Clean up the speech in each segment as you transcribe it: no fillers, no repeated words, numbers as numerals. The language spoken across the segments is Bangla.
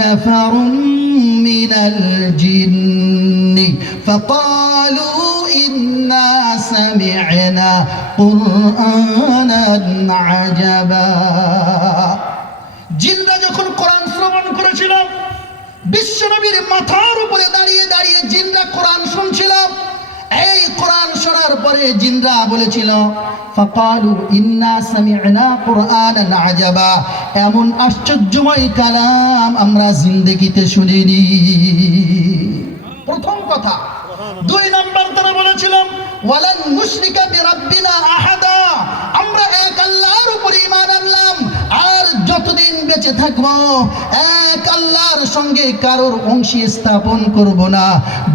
নাফারুম মিনাল জিন্নি ফাকালু ইন্না সামি'না কুরআনান আজাবা। জিনরা যখন কোরআন শ্রবণ করেছিল, বিশ্বনবীর মাথার উপরে দাঁড়িয়ে দাঁড়িয়ে জিনরা কোরআন শুনছিল। এই কোরআন শোনার পরে জিনরা বলেছিল, ফাকালু ইন্না সামি'না কুরআনান আজাবা, এমন আশ্চর্যময় কালাম আমরা জিন্দেগিতে শুনিনি। প্রথম কথা। দুই নম্বর তারা বলেছিল, ওয়ালান নুশরিকা বিরাব্বিনা আহাদা, আমরা এক আল্লাহর উপর ঈমান আনলাম আর যতদিন বেঁচে থাকব এক আল্লাহর সঙ্গে কারোর অংশী স্থাপন করব না।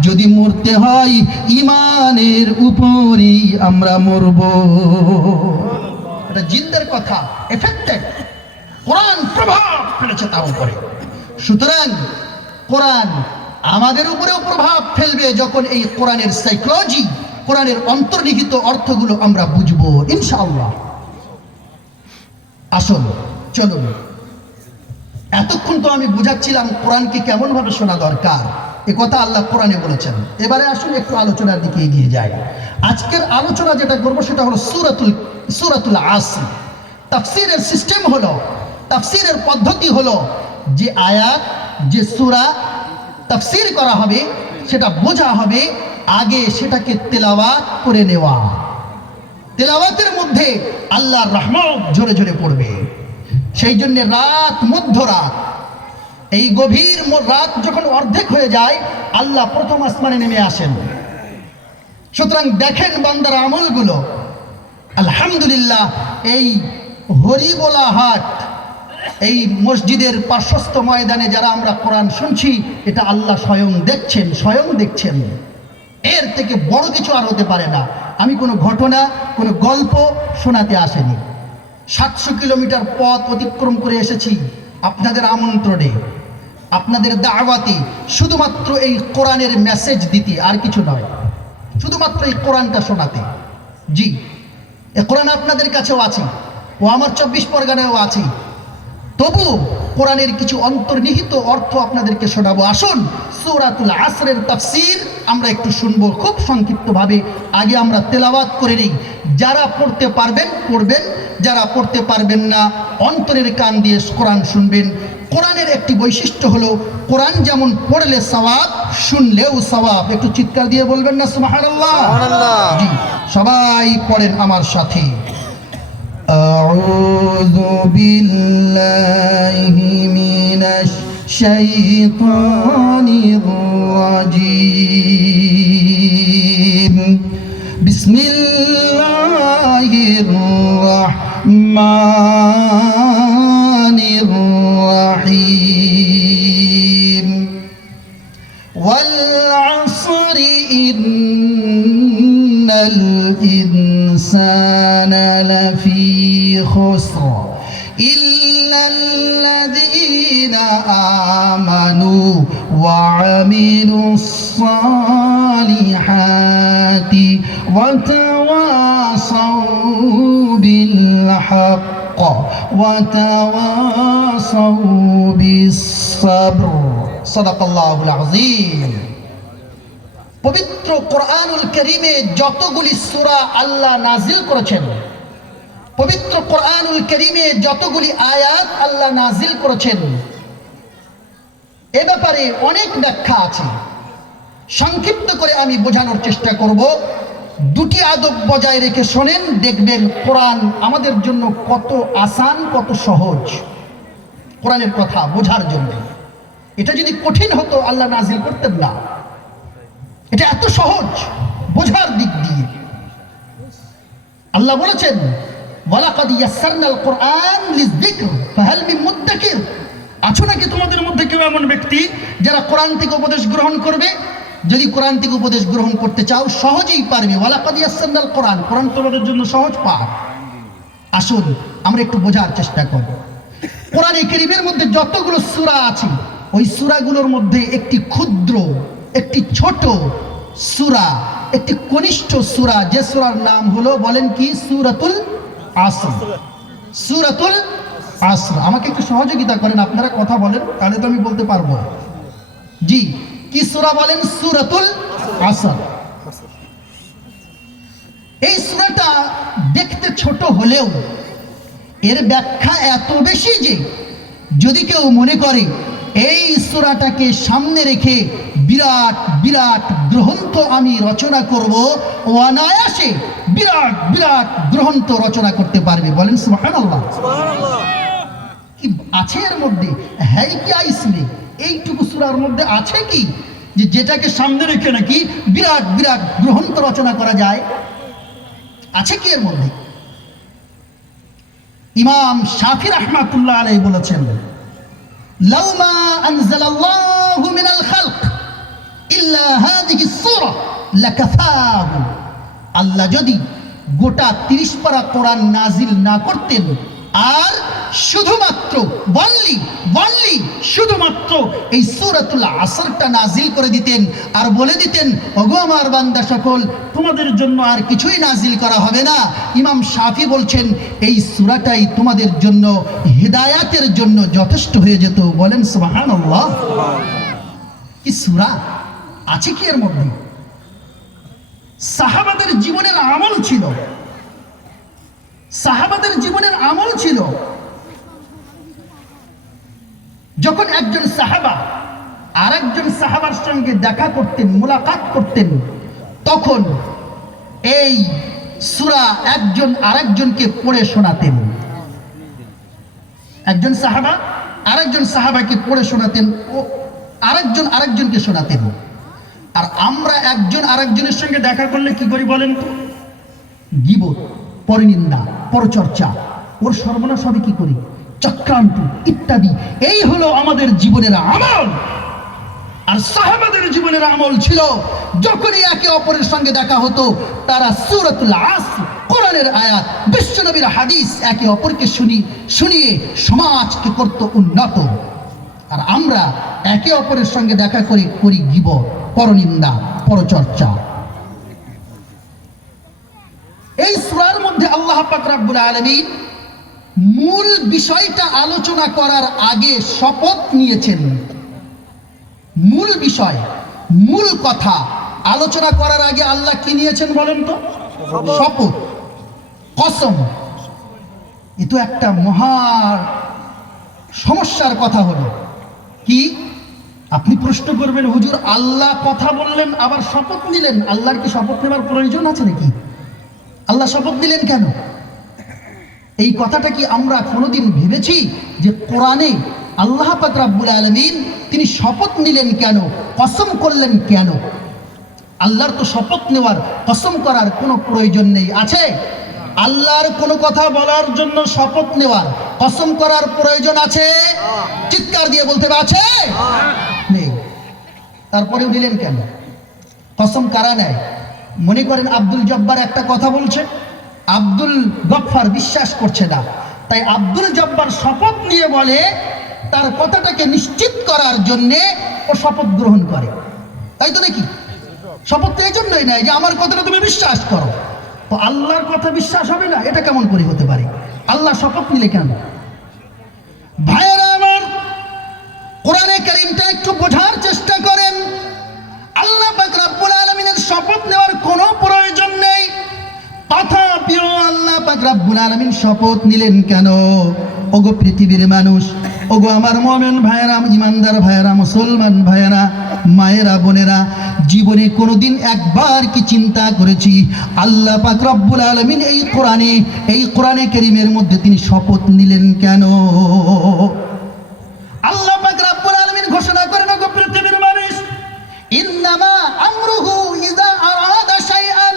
যদি মরতে হয় ঈমানের উপরই আমরা মরব। এটা জিনদের কথা, এফেক্টেড। কোরআন প্রভাব ফেলেছে তার উপরে। সুতরাং কোরআন আমাদের উপরেও প্রভাব ফেলবে যখন এই কোরআনের সাইকোলজি, কোরআনের অন্তর্নিহিত অর্থগুলো আমরা বুঝবো ইনশাআল্লাহ। আসুন, চলুন, এতক্ষণ তো আমি বুঝাচ্ছিলাম কোরআনকে কেমন ভাবে শোনা দরকার, এ কথা আল্লাহ কোরআনে বলেছেন। এবারে আসুন একটু আলোচনার দিকে এগিয়ে যাই। আজকের আলোচনা যেটা করবো সেটা হলো সূরাতুল আসর। তাফসীরের সিস্টেম হলো, তাফসীরের পদ্ধতি হলো, যে আয়াত, যে সূরা তাফসীর করা হবে সেটা বোঝা হবে, আগে সেটাকে তেলাওয়াত করে নেওয়া। তেলাওয়াতের মধ্যে আল্লাহর রহমত ঝরে ঝরে পড়বে। সেই জন্য রাত, মধ্যরাত, এই গভীর রাত যখন অর্ধেক হয়ে যায় আল্লাহ প্রথম আসমানে নেমে আসেন। সুতরাং দেখেন বান্দার আমলগুলো। আলহামদুলিল্লাহ, এই হরিবোলা হাট, এই মসজিদের পার্শ্বস্থ ময়দানে যারা আমরা কোরআন শুনছি, এটা আল্লাহ স্বয়ং দেখছেন, স্বয়ং দেখছেন। এর থেকে বড় কিছু আর হতে পারে না। আমি কোনো ঘটনা, কোনো গল্প শোনাতে আসেনি। 700 কিলোমিটার পথ অতিক্রম করে এসেছি আপনাদের আমন্ত্রণে, আপনাদের দাওয়াতে, শুধুমাত্র এই কোরআনের মেসেজ দিতে, আর কিছু নয়, শুধুমাত্র এই কোরআনটা শোনাতে। জি, এ কোরআন আপনাদের কাছেও আছে, ও আমার 24 পরগনায়ও আছে। তবু কোরআনের কিছু অন্তর্নিহিত অর্থ আপনাদেরকে শোনাবো। আসুন সূরাতুল আসরের তাফসীর আমরা একটু শুনবো খুব সংক্ষিপ্তভাবে। আগে আমরা তেলাওয়াত করে নিই। যারা পড়তে পারবেন পড়বেন, যারা পড়তে পারবেন না অন্তরের কান দিয়ে কোরআন শুনবেন। কোরআনের একটি বৈশিষ্ট্য হলো, কোরআন যেমন পড়লে সওয়াব, শুনলেও সওয়াব। একটু চিৎকার দিয়ে বলবেন না সুবহানাল্লাহ? জি, সবাই পড়েন আমার সাথে। أعوذ بالله من الشيطان الرجيم. بسم الله الرحمن الرحيم. والعصر إن الإنسان لفي خسر إلا الذين آمنوا وعملوا الصالحات وتواصوا بالحق وتواصوا بالصبر صدق الله العظيم. পবিত্র কোরআনুল কারীমে যতগুলি সূরা আল্লাহ নাজিল করেছেন, পবিত্র কোরআনুল কারীমে যতগুলি আয়াত আল্লাহ নাজিল করেছেন, এ ব্যাপারে অনেক ব্যাখ্যা আছে। সংক্ষিপ্ত করে আমি বোঝানোর চেষ্টা করব। দুটি আদব বজায় রেখে শোনেন, দেখবেন কোরআন আমাদের জন্য কত আসান, কত সহজ কোরআনের কথা বোঝার জন্য। এটা যদি কঠিন হতো আল্লাহ নাজিল করতেন না। এটা এত সহজ বোঝার দিক দিয়ে। আল্লাহ বলেছেন, ওয়ালাকাদ ইয়াসসারনাল কুরআন লিযিকর ফাহাল মিন মুদ্দাকির। আছো নাকি তোমাদের মধ্যে কেউ এমন ব্যক্তি যারা কোরআন থেকে উপদেশ গ্রহণ করবে? যদি কোরআন থেকে উপদেশ গ্রহণ করতে চাও সহজেই পারবে। ওয়ালাকাদ ইয়াসসারনাল কুরআন, কোরআন তোমাদের জন্য সহজ পাঠ। আসুন আমরা একটু বোঝার চেষ্টা করব। কোরআনে কারীমের মধ্যে যতগুলো সূরা আছে, ওই সূরাগুলোর মধ্যে একটি ক্ষুদ্র, একটি ছোট সূরা, একটি কনিষ্ঠ সূরা, যে সূরার নাম হলো, বলেন কি? সূরাতুল আসর। সূরাতুল আসর। আমাকে একটু সহযোগিতা করেন, আপনারা কথা বলেন, তাহলে তো আমি বলতে পারবো। জি, কি সূরা বলেন? সূরাতুল আসর। এই সূরাটা দেখতে ছোট হলেও এর ব্যাখ্যা এত বেশি যে যদি কেউ মনে করে এই সূরাটাকে সামনে রেখে বিরাট বিরাট গ্রন্থ আমি রচনা করব, অনায়াসে বিরাট বিরাট গ্রন্থ রচনা করতে পারবে। বলেন সুবহানাল্লাহ। কি আছে এর মধ্যে? হ্যাঁ কি আইসলে এইটুকু সূরার মধ্যে আছে কি যে যেটাকে সামনে রেখে নাকি বিরাট বিরাট গ্রন্থ রচনা করা যায়? আছে কি এর মধ্যে? ইমাম শাফি রাহমাতুল্লাহ আলাইহি বলেছেন, লাউ মা আনজালাল্লাহু মিনাল খালক ইল্লা হাযিহি সূরা লাকাফাহু। আল্লাহ যদি গোটা 30 পারা কোরআন নাজিল না করতেন আর শুধুমাত্র বললি শুধুমাত্র এই সূরাতুল আসরটা নাজিল করে দিতেন আর বলে দিতেন, ওগো আমার বান্দা সকল, তোমাদের জন্য আর কিছুই নাজিল করা হবে না, ইমাম শাফি বলছেন এই সূরাটাই তোমাদের জন্য হিদায়াতের জন্য যথেষ্ট হয়ে যেত। বলেন সুবহানাল্লাহ। কি সূরা আছে কি এর মধ্যে? সাহাবাদের জীবনের আমল ছিল, সাহাবাদের জীবনের আমল ছিল। যখন একজন সাহাবা আর একজন সাহাবার সঙ্গে দেখা করতেন, মুলাকাত করতেন, তখন এই সূরা একজন আরেকজনকে পড়ে শোনাতেন। একজন সাহাবা আরেকজন সাহাবাকে পড়ে শোনাতেন, ও আরেকজন আরেকজনকে শোনাতেন। আর আমরা একজন আরেকজনের সঙ্গে দেখা করলে কি করি বলেন তো? গীবত, পরনিন্দা, পরচর্চা, ওর সর্বনাশ হবে কি করি, চক্রান্ত ইত্যাদি। এই হলো আমাদের জীবনের আমল। আর সাহাবাদের জীবনের আমল ছিল যখনই একে অপরের সঙ্গে দেখা হতো তারা সূরাতুল আসর, কোরআনের আয়াত, বিশ্বনবীর হাদিস একে অপরকে শুনিয়ে সমাজকে করত উন্নত। আর আমরা একে অপরের সঙ্গে দেখা করে করি গীবত, পরনিন্দা, পরচর্চা। এই সূরার মধ্যে আল্লাহ পাক রব্বুল আলামিন মূল বিষয়টা আলোচনা করার আগে শপথ নিয়েছেন। মূল বিষয়, মূল কথা আলোচনা করার আগে আল্লাহ কি নিয়েছেন বলেন তো? শপথ, কসম। এ তো একটা মহা সমস্যার কথা হলো। কি? আপনি প্রশ্ন করবেন, হুজুর আল্লাহ কথা বললেন আবার শপথ নিলেন, আল্লাহর কি শপথ নেবার প্রয়োজন আছে নাকি? আল্লাহ শপথ দিলেন কেন? এই কথাটা কি আমরা কোনোদিন ভেবেছি যে কোরআনে আল্লাহ পাক রব্বুল আলামিন তিনি শপথ নিলেন কেন, কসম করলেন কেন? আল্লাহর তো শপথ নেওয়ার, কসম করার কোনো প্রয়োজন নেই। আছে? আল্লাহর কোনো কথা বলার জন্য শপথ নেওয়ার, কসম করার প্রয়োজন আছে? চিৎকার দিয়ে বলতে হবে আছে? নেই। তারপরেও দিলেন কেন? কসম কারা নেয়? মনে করেন আব্দুল জব্বার একটা কথা বলছে, আব্দুল গফফার বিশ্বাস করছে না, তাই আব্দুল জব্বার শপথ নিয়ে বলে তার কথাটাকে নিশ্চিত করার জন্যে ও শপথ গ্রহণ করে। তাই তো নাকি? শপথ তো এই জন্যই নেয় যে আমার কথাটা তুমি বিশ্বাস করো। তো আল্লাহর কথা বিশ্বাস হবে না, এটা কেমন করে হতে পারে? আল্লাহ শপথ নিলে কেন? ভাইয়েরা আমার, কোরআনে কারীমটা একটু বোঝার চেষ্টা করেন। আল্লাহ পাক রব্বুল আলামিনের শপথ নেওয়ার কোনো প্রয়োজন নেই। তথাপিও আল্লাহ পাক রব্বুল আলামিন শপথ নিলেন কেন? ওগো পৃথিবীর মানুষ, ওগো আমার মুমিন ভাইয়েরা, ইমানদার ভাইয়েরা, মুসলমান ভাইয়েরা, মায়েরা, বোনেরা, জীবনে কোনোদিন একবার কি চিন্তা করেছি আল্লাহ পাক রব্বুল আলামিন এই কোরআনে কারীমের মধ্যে তিনি শপথ নিলেন কেন? আল্লাহ পাক রব্বুল আলামিন ঘোষণা করেন, ওগো পৃথিবীর মানুষ, ইন্নামা আমরুহু ইযা আরাদা শাইআন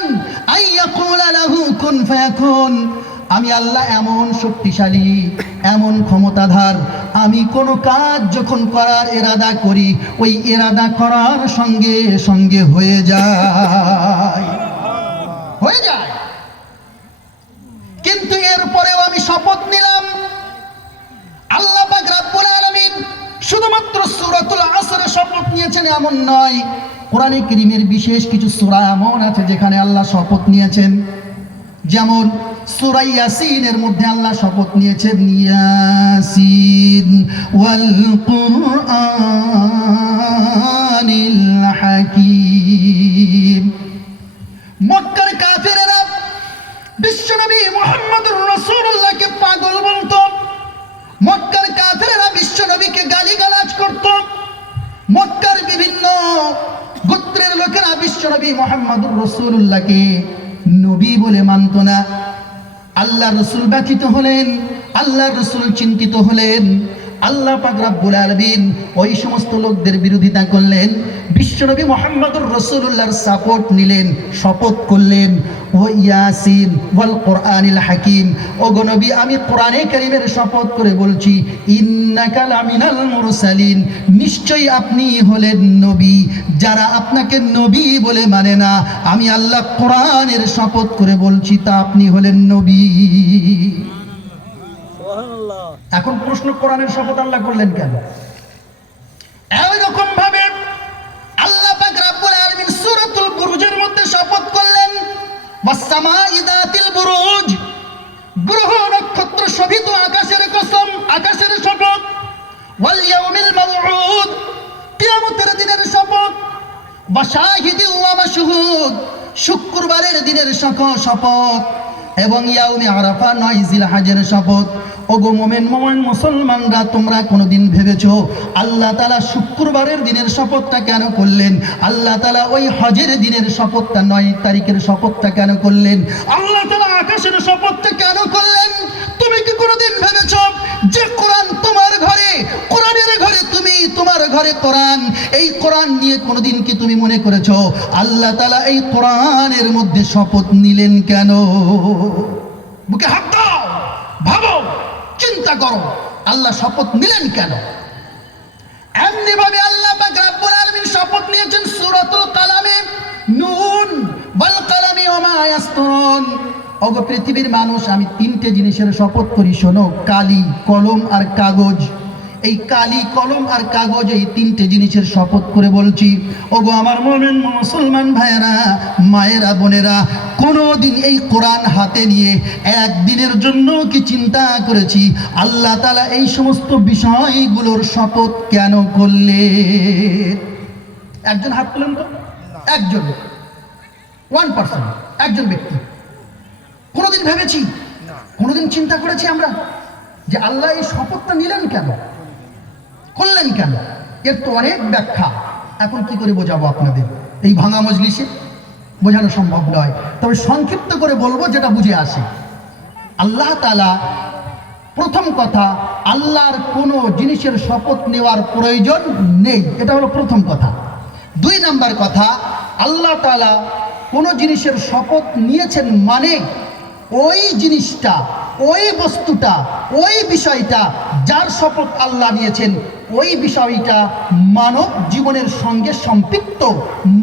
আইয়াকুলা লাহু কুন ফায়াকুন। আমি আল্লাহ এমন শক্তিশালী, এমন ক্ষমতাধর, আমি কোনো কাজ যখন করার ইরাদা করি ওই ইরাদা করার সঙ্গে সঙ্গে হয়ে যায়। কিন্তু এরপরেও আমি শপথ নিলাম। আল্লাহ পাক রব্বুল আলামিন শুধুমাত্র সূরাতুল আসরে শপথ নিয়েছেন এমন নয়, কোরআনে কারীমের বিশেষ কিছু সূরা এমন আছে যেখানে আল্লাহ শপথ নিয়েছেন। যেমন সূরা ইয়াসিনের মধ্যে আল্লাহ শপথ নিয়েছেন, ইয়াসিন ওয়াল কুরআনিল হাকীম। মক্কার কাফেরেরা বিশ্বনবী মুহাম্মদুর রাসূলুল্লাহকে পাগল বলতো, মক্কার কাফেরেরা বিশ্বনবীকে গালিগালাজ করত, মক্কার বিভিন্ন গোত্রের লোকেরা বিশ্বনবী মুহাম্মদুর রাসূলুল্লাহকে নবী বলে মানত না। আল্লাহ রসুল ব্যথিত হলেন, আল্লাহ রসুল চিন্তিত হলেন, আল্লাহ পাক রব্বুল আলামিন ওই সমস্ত লোকদের বিরোধিতা করলেন, বিশ্বনবী মুহাম্মদুর রাসূলুল্লাহর সাপোর্ট নিলেন, শপথ করলেন, ও ইয়াসিন ওয়াল কুরআনিল হাকীম, ও গো নবী আমি কোরআনে কারীমের শপথ করে বলছি, ইন্নাকা লামিনাল মুরসালিন, নিশ্চয়ই আপনি হলেন নবী। যারা আপনাকে নবী বলে মানে না, আমি আল্লাহ কোরআনের শপথ করে বলছি তা আপনি হলেন নবী। এখন প্রশ্ন, কোরআনের শপথ আল্লাহ করলেন কেন? এইরকম ভাবে আল্লাহ পাক রব্বুল আলামিন সূরাতুল বুরুজের মধ্যে শপথ করলেন, ওয়াস-সামাই যাতিল বুরুজ, গ্রহ নক্ষত্র শোভিত আকাশের কসম, আকাশের শপথ, ওয়াল ইয়াউমিল মাউউদ, কিয়ামতের দিনের শপথ, ওয়া শাহিদি ওয়া মাশহুদ, শুক্রবারের দিনের শপথ, এবং ইয়াউমে আরাফা ৯ জিলহজের শপথ। ওগো মুমিন মুসলমানরা, তোমরা কোনোদিন ভেবেছো আল্লাহ তাআলা শুক্রবারের দিনের শপথটা কেন করলেন? আল্লাহ তাআলা ওই হজের দিনের শপথটা ৯ তারিখের শপথটা কেন করলেন? আল্লাহ তাআলা আকাশের শপথটা কেন করলেন? তুমি কি কোনোদিন ভেবেছো যে কোরআন তোমার ঘরে, কোরআনের ঘরে তুমি, তোমার ঘরে কোরআন, এই কোরআন নিয়ে কোনোদিন কি তুমি মনে করেছো আল্লাহ তাআলা এই কোরআনের মধ্যে শপথ নিলেন কেন? বুকে হাত দাও, ভাবো, চিন্তা করো, আল্লাহ শপথ নিলেন কেন? এমনি ভাবে আল্লাহ পাক রব্বুল আলামিন শপথ নিয়েছেন সূরাতুল কালামে, নুন ওয়াল কালামি ওয়া মা ইয়াসতুরুন। ওগো পৃথিবীর মানুষ, আমি 3টে জিনিসের শপথ করি, শোনো, কালি, কলম আর কাগজ। এই কালি, কলম আর কাগজ, এই 3টে জিনিসের শপথ করে বলছি। ওগো আমার মুমিন মুসলমান ভাইয়েরা, মায়েরা, বোনেরা, কোনোদিন এই কোরআন হাতে নিয়ে একদিনের জন্য কি চিন্তা করেছি আল্লাহ তাআলা এই সমস্ত বিষয়গুলোর শপথ কেন করলেন? একজন হাত তুলেন তো, একজন, 1%, একজন ব্যক্তি। কোনোদিন ভেবেছি, কোনোদিন চিন্তা করেছি আমরা যে আল্লাহ এই শপথটা নিলেন কেন, করলেন কেন? এর তো অনেক ব্যাখ্যা। এখন কি করে বোঝাবো আপনাদের? এই ভাঙা মজলিসে বোঝানো সম্ভব নয়, তবে সংক্ষিপ্ত করে বলবো যেটা বুঝে আসে। আল্লাহ তাআলা, প্রথম কথা, আল্লাহর কোনো জিনিসের শপথ নেওয়ার প্রয়োজন নেই, এটা হলো প্রথম কথা। 2 নাম্বার কথা, আল্লাহ তাআলা কোনো জিনিসের শপথ নিয়েছেন মানে ওই জিনিসটা, ওই বস্তুটা, ওই বিষয়টা যার শপথ আল্লাহ নিয়েছেন, ওই বিষয়টা মানব জীবনের সঙ্গে সম্পৃক্ত,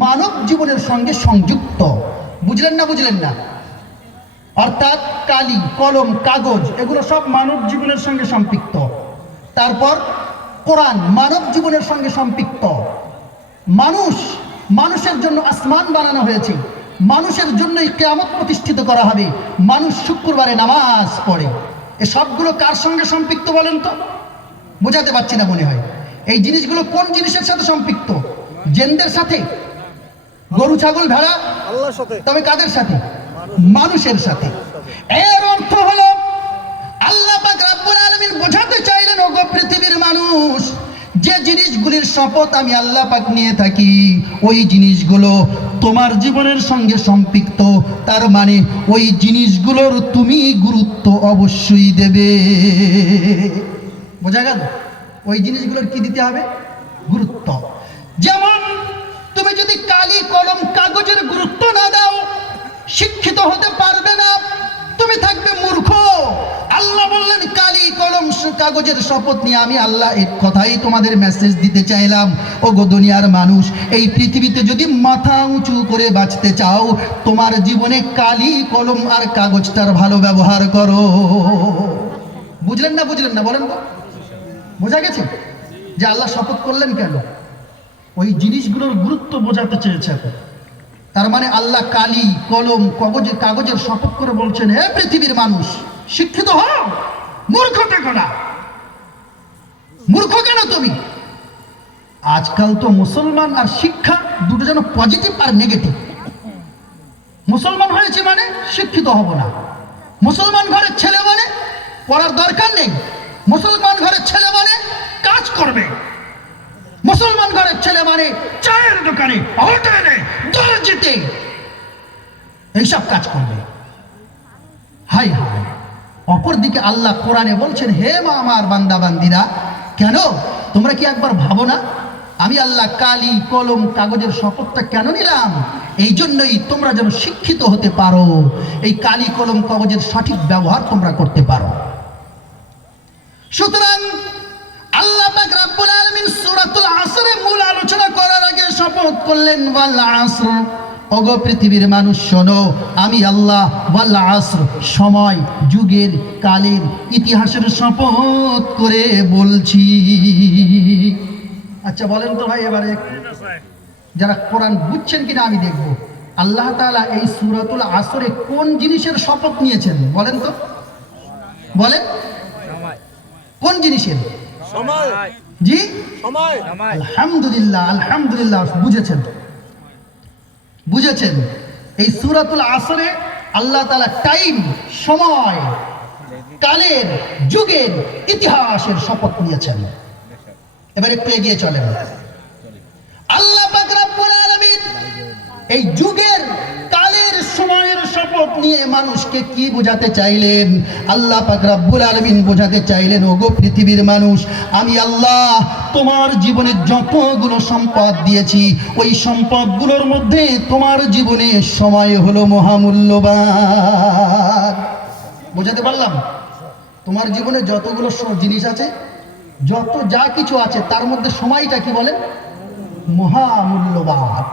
মানব জীবনের সঙ্গে সংযুক্ত। বুঝলেন না? বুঝলেন না? অর্থাৎ কালি, কলম, কাগজ, এগুলো সব মানব জীবনের সঙ্গে সম্পৃক্ত। তারপর কোরআন মানব জীবনের সঙ্গে সম্পৃক্ত। মানুষের জন্য আসমান বানানো হয়েছে, মানুষের জন্যই কিয়ামত প্রতিষ্ঠিত করা হবে, মানুষ শুক্রবারে নামাজ পড়ে। এ সবগুলো কার সঙ্গে সম্পৃক্ত বলেন তো? বোঝাতে পারছি না মনে হয়। এই জিনিসগুলো কোন জিনিসের সাথে সম্পৃক্ত? জিনদের সাথে, গরু, ছাগল, ভেড়া, আল্লাহর সাথে। তবে কাদের সাথে? মানুষের সাথে। এর অর্থ হলো আল্লাহ পাক রব্বুল আলামিন বোঝাতে চাইলেন, ওগো পৃথিবীর মানুষ, যে জিনিসগুলির শপথ আমি আল্লাহ পাক নিয়ে থাকি, ওই জিনিসগুলো তোমার জীবনের সঙ্গে সম্পৃক্ত। তার মানে ওই জিনিসগুলোর তুমি গুরুত্ব অবশ্যই দেবে। বোঝা গেল? ওই জিনিসগুলোর কি দিতে হবে? গুরুত্ব। যেমন তুমি যদি কালি, কলম, কাগজের গুরুত্ব না দাও, শিক্ষিত হতে পারবে না, তুমি থাকবে মূর্খ। আল্লাহ বললেন কালি, কলম, কাগজের শপথ নিয়ে আমি আল্লাহ এক কথাই তোমাদের মেসেজ দিতে চাইলাম, ওগো দুনিয়ার মানুষ, এই পৃথিবীতে যদি মাথা উঁচু করে বাঁচতে চাও, তোমার জীবনে কালি, কলম আর কাগজটার ভালো ব্যবহার করো। বুঝলেন না? বুঝলেন না? বলেন তো। বোঝা গেছে যে আল্লাহ শপথ করলেন কেন? ওই জিনিসগুলোর গুরুত্ব বোঝাতে চেয়েছে। তার মানে আল্লাহ কালি কলম কাগজের শপথ করে বলছেন, হে পৃথিবীর মানুষ শিক্ষিত হও। মূর্খ থেকো না। মূর্খ কেন তুমি? আজকাল তো মুসলমান আর শিক্ষা দুটো যেন পজিটিভ আর নেগেটিভ। মুসলমান হয়েছে মানে শিক্ষিত হব না, মুসলমান ঘরের ছেলে মানে পড়ার দরকার নেই, মুসলমান ঘরের ছেলে মানে কাজ করবে, মুসলমান ঘরের ছেলে মানে চায়ের দোকানে, হোটেলে, দর্জিতে এইসব কাজ করবে। High high. অপরদিকে আল্লাহ কোরআনে বলছেন, হে মা আমার বান্দা বান্দিরা, কেন তোমরা কি একবার ভাবো না আমি আল্লাহ কালি কলম কাগজের শপথটা কেন নিলাম? এই জন্যই তোমরা যেন শিক্ষিত হতে পারো, এই কালি কলম কাগজের সঠিক ব্যবহার তোমরা করতে পারো। সুতরাং আল্লাহ পাক রব্বুল আলামিন সূরাতুল আসরে মূল আলোচনা করার আগে শপথ করলেন, ওয়াল আসর, ওগো পৃথিবীর মানুষ শোনো, আমি আল্লাহ ওয়াল আসর, সময়, যুগের, কালের, ইতিহাসের শপথ করে বলছি। আচ্ছা বলেন তো ভাই, এবারে যারা কোরআন বুঝছেন কিনা আমি দেখব, আল্লাহ তাআলা এই সূরাতুল আসরে কোন জিনিসের শপথ নিয়েছেন বলেন তো, বলেন কোন জিনিসের? সময়। জি সময়। আলহামদুলিল্লাহ, আলহামদুলিল্লাহ, বুঝেছেন, বুঝেছেন। এই সূরাতুল আসরে আল্লাহ তাআলা টাইম, সময়, কালের, যুগের, ইতিহাসের শপথ নিয়েছেন। এবার একটু এগিয়ে চলেন। আল্লাহ পাক রব্বুল আলামিন এই যুগের, কালের, সময়ের শপথ নিয়ে মানুষকে কি বোঝাতে চাইলেন? আল্লাহ পাক রব্বুল আলামিন বোঝাতে চাইলেন, ওগো পৃথিবীর মানুষ, আমি আল্লাহ তোমার জীবনে যতগুলো সম্পদ দিয়েছি, ওই সম্পদগুলোর মধ্যে তোমার জীবনে সময় হলো মহামূল্যবান। বোঝাতে পারলাম? তোমার জীবনে যতগুলো জিনিস আছে, যত যা কিছু আছে, তার মধ্যে সময়টা কি বলেন? মহামূল্যবান।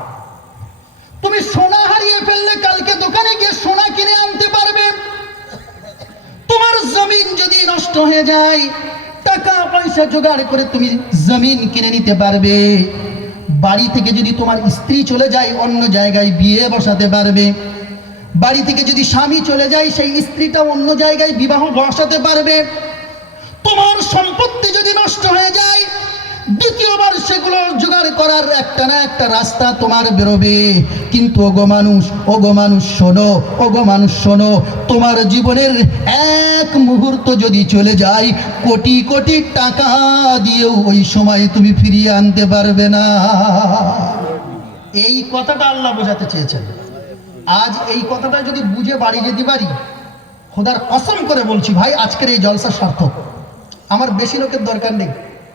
তুমি সোনা হারিয়ে ফেললে কালকে দোকানে গিয়ে সোনা কিনে আনতে পারবে। তোমার জমিন যদি নষ্ট হয়ে যায়, টাকা পয়সা জোগাড় করে তুমি জমিন কিনে নিতে পারবে। বাড়ি থেকে যদি তোমার স্ত্রী চলে যায়, অন্য জায়গায় বিয়ে বসাতে পারবে। বাড়ি থেকে যদি স্বামী চলে যায়, সেই স্ত্রীটা অন্য জায়গায় বিবাহ বসাতে পারবে। তোমার সম্পত্তি যদি নষ্ট হয়ে যায়, দ্বিতীয়বার সেগুলো জোগাড় করার একটা না একটা রাস্তা তোমার বেরোবে। কিন্তু ওগো মানুষ শোনো, ওগো মানুষ শোনো, তোমার জীবনের এক মুহূর্ত যদি চলে যায়, কোটি কোটি টাকা দিয়েও ওই সময় তুমি ফিরিয়ে আনতে পারবে না। এই কথাটা আল্লাহ বোঝাতে চেয়েছেন। আজ এই কথাটা যদি বুঝে বাড়ি যেতে পারি, খোদার কসম করে বলছি ভাই, আজকের এই জলসা সার্থক। আমার বেশি লোকের দরকার নেই।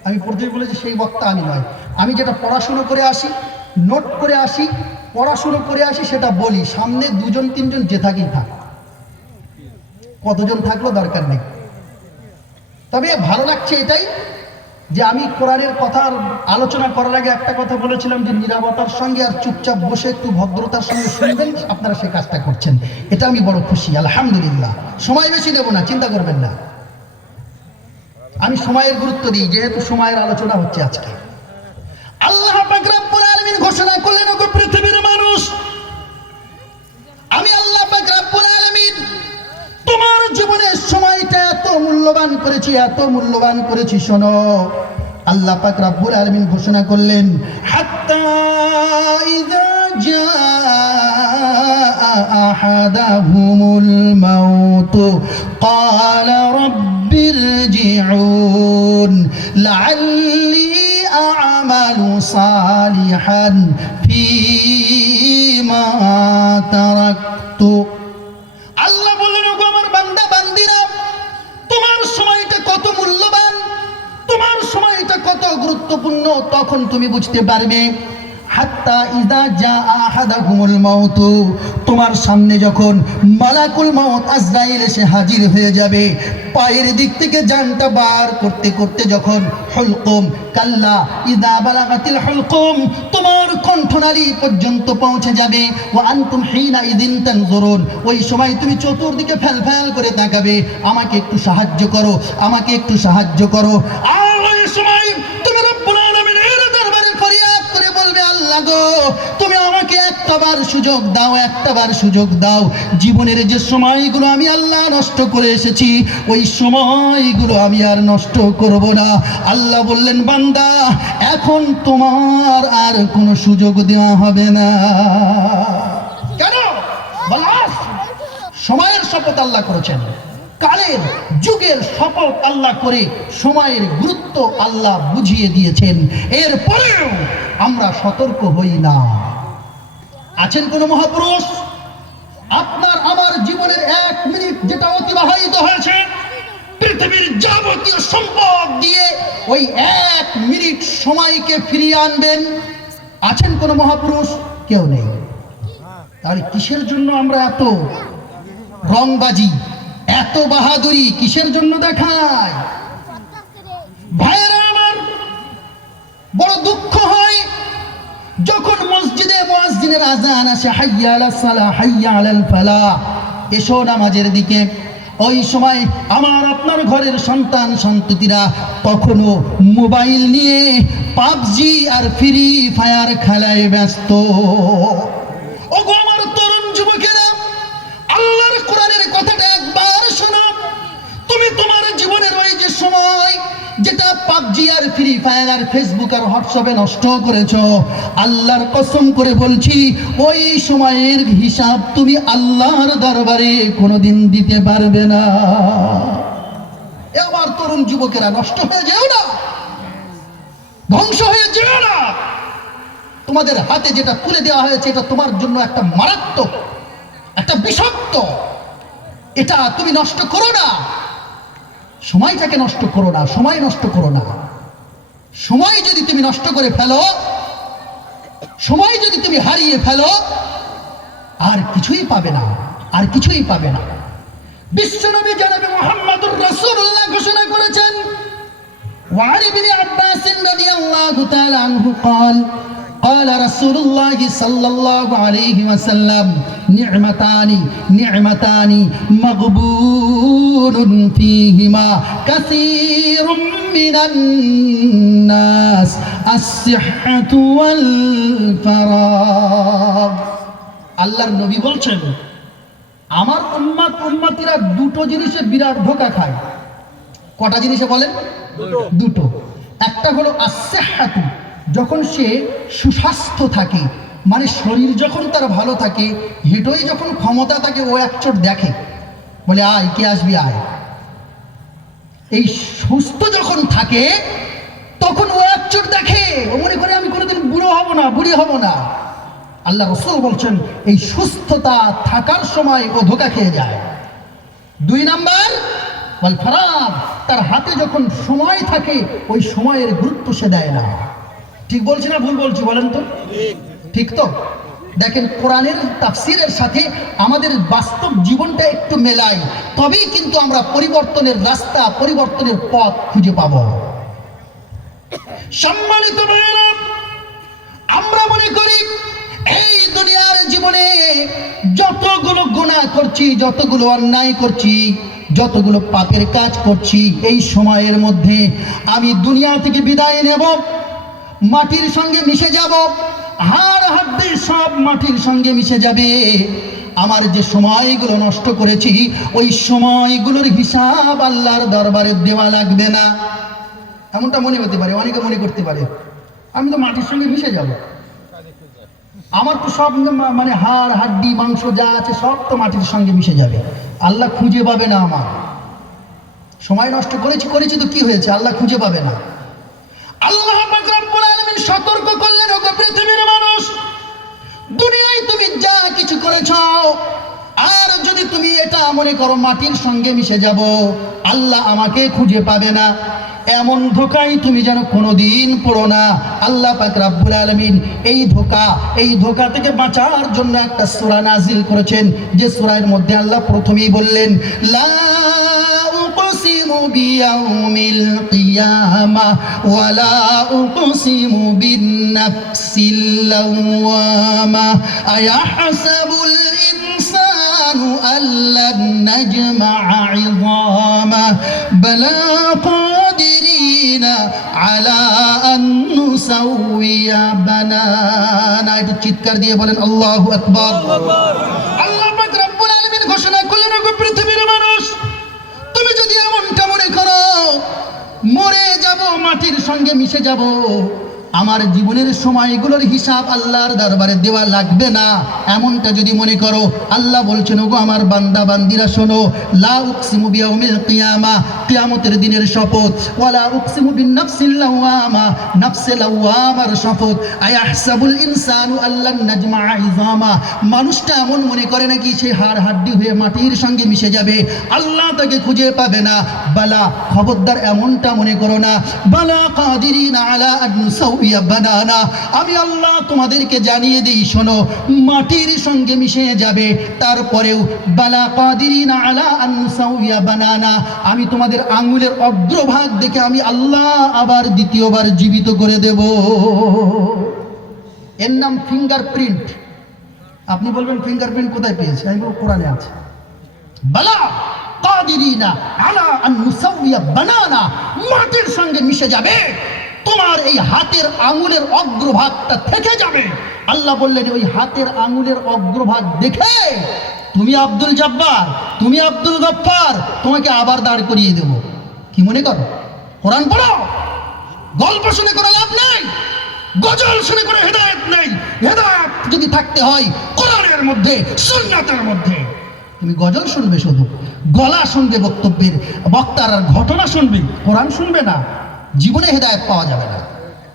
আমি প্রথমে বলেছি সেই বক্তা আমি নয়। আমি যেটা পড়াশুনো করে আসি, নোট করে আসি, পড়াশুনো করে আসি, সেটা বলি। সামনে দুজন তিনজন যে থাকেই থাক, কতজন থাকলো দরকার নেই। তবে ভালো লাগছে এটাই যে আমি কোরআনের কথা আলোচনা করার আগে একটা কথা বলেছিলাম যে নীরবতার সঙ্গে আর চুপচাপ বসে একটু ভদ্রতার সঙ্গে শুনবেন, আপনারা সেই কাজটা করছেন। এটা আমি বড় খুশি, আলহামদুলিল্লাহ। সময় বেশি নেব না, চিন্তা করবেন না। আমি সময়ের গুরুত্ব দিই, যেহেতু সময়ের আলোচনা হচ্ছে আজকে। আল্লাহ পাক রব্বুল আলামিন ঘোষণা করলেন, ওগো পৃথিবীর মানুষ, আমি আল্লাহ পাক রব্বুল আলামিন তোমার জীবনের সময়টা এত মূল্যবান করেছি, এত মূল্যবান করেছি। শোনো, আল্লাহ পাক রব্বুল আলামিন ঘোষণা করলেন, হাত্তা ইযা জাআ আহাদাহুমুল মাউত ক্বালা রাব্বিরজিউন লাআল্লি আ'মালু সালিহান ফীমা তারাকতু। আল্লাহ বললেন, ওগো আমার বান্দা বান্দিরা, তোমার সময়টা কত মূল্যবান, তোমার সময়টা কত গুরুত্বপূর্ণ, তখন তুমি বুঝতে পারবে। হাত্তা ইযা জাআ আহাদাহুমুল মাউত, তোমার সামনে যখন মালাকুল মাউত আজরাইল এসে হাজির হয়ে যাবে, পায়ের দিক থেকে জানটা বার করতে করতে যখন হুলকুম কাল্লা ইযা বালাগাতিল হুলকুম, তোমার কণ্ঠনালী পর্যন্ত পৌঁছে যাবে, ওয়া আনতুম হিনা ইযিন তানজুরুন, ওই সময় তুমি চতুর্দিকে ফ্যালফ্যাল করে তাকাবে, আমাকে একটু সাহায্য করো, আমাকে একটু সাহায্য করো। আর ওই সময় তুমি রব্বুল আলামিনের দরবারে ফরিয়াদ করে বলবে, আল্লাহ আল্লাহ গো তুমি আমাকে একটাবার সুযোগ দাও জীবনের যে সময়গুলো আমি আল্লাহ নষ্ট করে এসেছি ওই সময়গুলো আমি আর নষ্ট করব না। আল্লাহ বললেন বান্দা এখন তোমার আর কোনো সুযোগ দেওয়া হবে না। কেন? সময়ের শপথ আল্লাহ করেছেন, কালের যুগের শপথ আল্লাহ করে সময়ের গুরুত্ব আল্লাহ বুঝিয়ে দিয়েছেন। এরপরেও আমরা সতর্ক হই না। আছেন কোন মহাপুরুষ আপনার আমার জীবনের 1 মিনিট যেটা অতিবাহিত হয়েছে পৃথিবীর যাবতীয় সম্পদ দিয়ে ওই 1 মিনিট সময়কে ফিরিয়ে আনবেন? আছেন কোন মহাপুরুষ? কেউ নেই। তাহলে কিসের জন্য আমরা এত রংবাজি, এত বাহাদুরি কিসের জন্য দেখায়? ভাইয়েরা আমার, বড় দুঃখ হয় যখন মসজিদে মুয়াজ্জিনের আযান আসে, হাইয়া আলাস সালাহ হাইয়া আলাল ফালাহ, এসো নামাজের দিকে। ওই সময় আমার আপনার ঘরের সন্তান সন্ততিরা কখনো মোবাইল নিয়ে পাবজি আর ফ্রি ফায়ার খেলায় ব্যস্ত। ওগো আমার তরুণ যুবকেরা, আল্লাহর কোরআনের কথাটা একবার শোনো। তুমি তোমার জীবনের ওই যে সময় যেটা পাবজি আর ফ্রি ফায়ার আর ফেসবুক আর হোয়াটসঅ্যাপে নষ্ট করেছো, আল্লাহর কসম করে বলছি ওই সময়ের হিসাব তুমি আল্লাহর দরবারে কোনোদিন দিতে পারবে না। এবার তরুণ যুবকেরা নষ্ট হয়ে যেও না, ধ্বংস হয়ে যেও না। তোমাদের হাতে যেটা তুলে দেওয়া হয়েছে এটা তোমার জন্য একটা মারাত্মক, একটা বিষাক্ত। এটা তুমি নষ্ট করো না, সময়টাকে নষ্ট করো না, সময় নষ্ট করো না। সময় যদি তুমি নষ্ট করে ফেলো, সময় যদি তুমি হারিয়ে ফেলো, আর কিছুই পাবে না, আর কিছুই পাবে না। বিশ্বনবী জনাবে মুহাম্মদুর রাসূলুল্লাহ ঘোষণা করেছেন, ওয়ান ইবনে আব্বাস রাদিয়াল্লাহু তাআলা আনহু قال قال رسول الله صلى الله عليه وسلم نعمتان مغبون فيهما كثير من الناس الصحة والفراغ। আল্লাহর নবী বলছেন আমার উম্মতিরা দুটো জিনিসে বিরাট ধোঁকা খায়। কটা জিনিসে বলেন? দুটো। একটা হলো as-sihhatu, যখন সে সুস্বাস্থ্য থাকে, মানে শরীর যখন তার ভালো থাকে, হেঁটোই যখন ক্ষমতা থাকে, ও একচোট দেখে, বলে আয় কে আসবি আয়। এই সুস্থ যখন থাকে তখন ও একচোট দেখে, ও মনে করে আমি কোনোদিন বুড়ো হব না, বুড়ি হব না। আল্লাহ রাসূল বলছেন এই সুস্থতা থাকার সময় ও ধোঁকা খেয়ে যায়। 2 নাম্বার ওয়াল ফারাগ, তার হাতে যখন সময় থাকে ওই সময়ের গুরুত্ব সে দেয় না। ঠিক বলছি না ভুল বলছি বলেন তো? ঠিক তো? দেখেন কোরআনের তাফসীরের সাথে আমাদের বাস্তব জীবনটা একটু মেলাই, তবেই কিন্তু আমরা পরিবর্তনের রাস্তা, পরিবর্তনের পথ খুঁজে পাব। সম্মানিত ভাইয়েরা, আমরা মনে করি এই দুনিয়ার জীবনে যতগুলো গুনাহ করছি, যতগুলো অন্যায় করছি, যতগুলো পাপের কাজ করছি, এই সময়ের মধ্যে আমি দুনিয়া থেকে বিদায় নেব, মাটির সঙ্গে মিশে যাব, হাড় হাড্ডি সব মাটির সঙ্গে মিশে যাবে। আমার যে সময়গুলো নষ্ট করেছি ওই সময়গুলোর হিসাব আল্লাহর দরবারে দেওয়া লাগবে না। এমনটা মনে হতে পারে, অনেকে মনে করতে পারে আমি তো মাটির সঙ্গে মিশে যাব, আমার তো সব মানে হাড় হাড্ডি মাংস যা আছে সব তো মাটির সঙ্গে মিশে যাবে, আল্লাহ খুঁজে পাবে না। আমার সময় নষ্ট করেছি তো কি হয়েছে, আল্লাহ খুঁজে পাবে না। আল্লাহ পাক রব্বুল আলামিন সতর্ক করলেন, ওগো পৃথিবীর মানুষ, দুনিয়ায় তুমি যা কিছু করেছো, আর যদি তুমি এটা মনে করো মাটির সঙ্গে মিশে যাব, আল্লাহ আমাকে খুঁজে পাবে না, এমন ধোঁকায় তুমি যেন কোনোদিন পড়ো না। আল্লাহ পাক রব্বুল আলামিন এই ধোঁকা থেকে বাঁচার জন্য একটা সূরা নাজিল করেছেন, যে সূরার মধ্যে আল্লাহ প্রথমেই বললেন লা উকসিমু বিয়াউমিল কিয়ামা ওয়া লা উকসিমু বিন-নাফসিল লাওয়ামা আয়াহসাবুল ইনসানু আল্লান নাজমা'a 'ইযামা বালা على أن মুসাউইয়া বানানা। একটু চিৎকার দিয়ে বলেন আল্লাহু আকবার। আল্লাহ পাক রব্বুল আলামিন ঘোষণা করলেন, ওগো পৃথিবীর মানুষ, তুমি যদি এমনটা মনে করো মরে যাব, মাটির সঙ্গে মিশে যাব, আমার জীবনের সময়গুলোর হিসাব আল্লাহর দরবারে দেওয়া লাগবে না, এমনটা যদি মনে করো, আল্লাহ বলছেন, ওগো আমার বান্দা বান্দিরা শোনো, লা উকসিমু বিয়াউমিল কিয়ামা, কিয়ামতের দিনের শপথ, ওয়ালা উকসিমু বিন্নাফসিল লাওয়ামা, নাফসে লাওয়ামার শপথ, আয়াহসাবুল ইনসানু আল্লান নাজমা'a ইযামা, মানুষটা এমন মনে করে নাকি সে হাড় হাড্ডি হয়ে মাটির সঙ্গে মিশে যাবে, আল্লাহ তাকে খুঁজে পাবে না। বালা, খবরদার এমনটা মনে করো না। বালা কাদিরিনা আলা আন নুসাউইয়া বানানা, আমি আল্লাহ তোমাদেরকে জানিয়ে দিই, শোনো, মাটির সঙ্গে মিশে যাবে, তারপরেও বালা কাদিরিনা আলা আন নুসাউইয়া বানানা, আমি তোমাদের আঙ্গুলের অগ্রভাগ দেখে আমি আল্লাহ আবার দ্বিতীয়বার জীবিত করে দেব। এর নাম ফিঙ্গারপ্রিন্ট। আপনি বলবেন ফিঙ্গারপ্রিন্ট কোথায় পেয়েছে? আমি বলবো কোরআনে আছে। বালা কাদিরিনা আলা আন নুসাউইয়া বানানা, মাটির সঙ্গে মিশে যাবে, তোমার এই হাতের আঙ্গুলের অগ্রভাগটা থেকে যাবে। আল্লাহ বললেন, ওই হাতের আঙ্গুলের অগ্রভাগ দেখে তুমি আব্দুল জব্বার, তুমি আব্দুল গফফার, তোমাকে আবার দাঁড় করিয়ে দেব। কি মনে করো? কোরআন পড়ো। গল্প শুনে করে লাভ নেই, গজল শুনে করে হেদায়েত নেই। হেদায়েত যদি থাকতে হয় কোরআনের মধ্যে, সুন্নাতের মধ্যে। তুমি গজল শুনবে, শুধু গলা শুনবে, বক্তব্যের বক্তার আর ঘটনা শুনবে, কোরআন শুনবে না, জীবনে হেদায়েত পাওয়া যাবে না।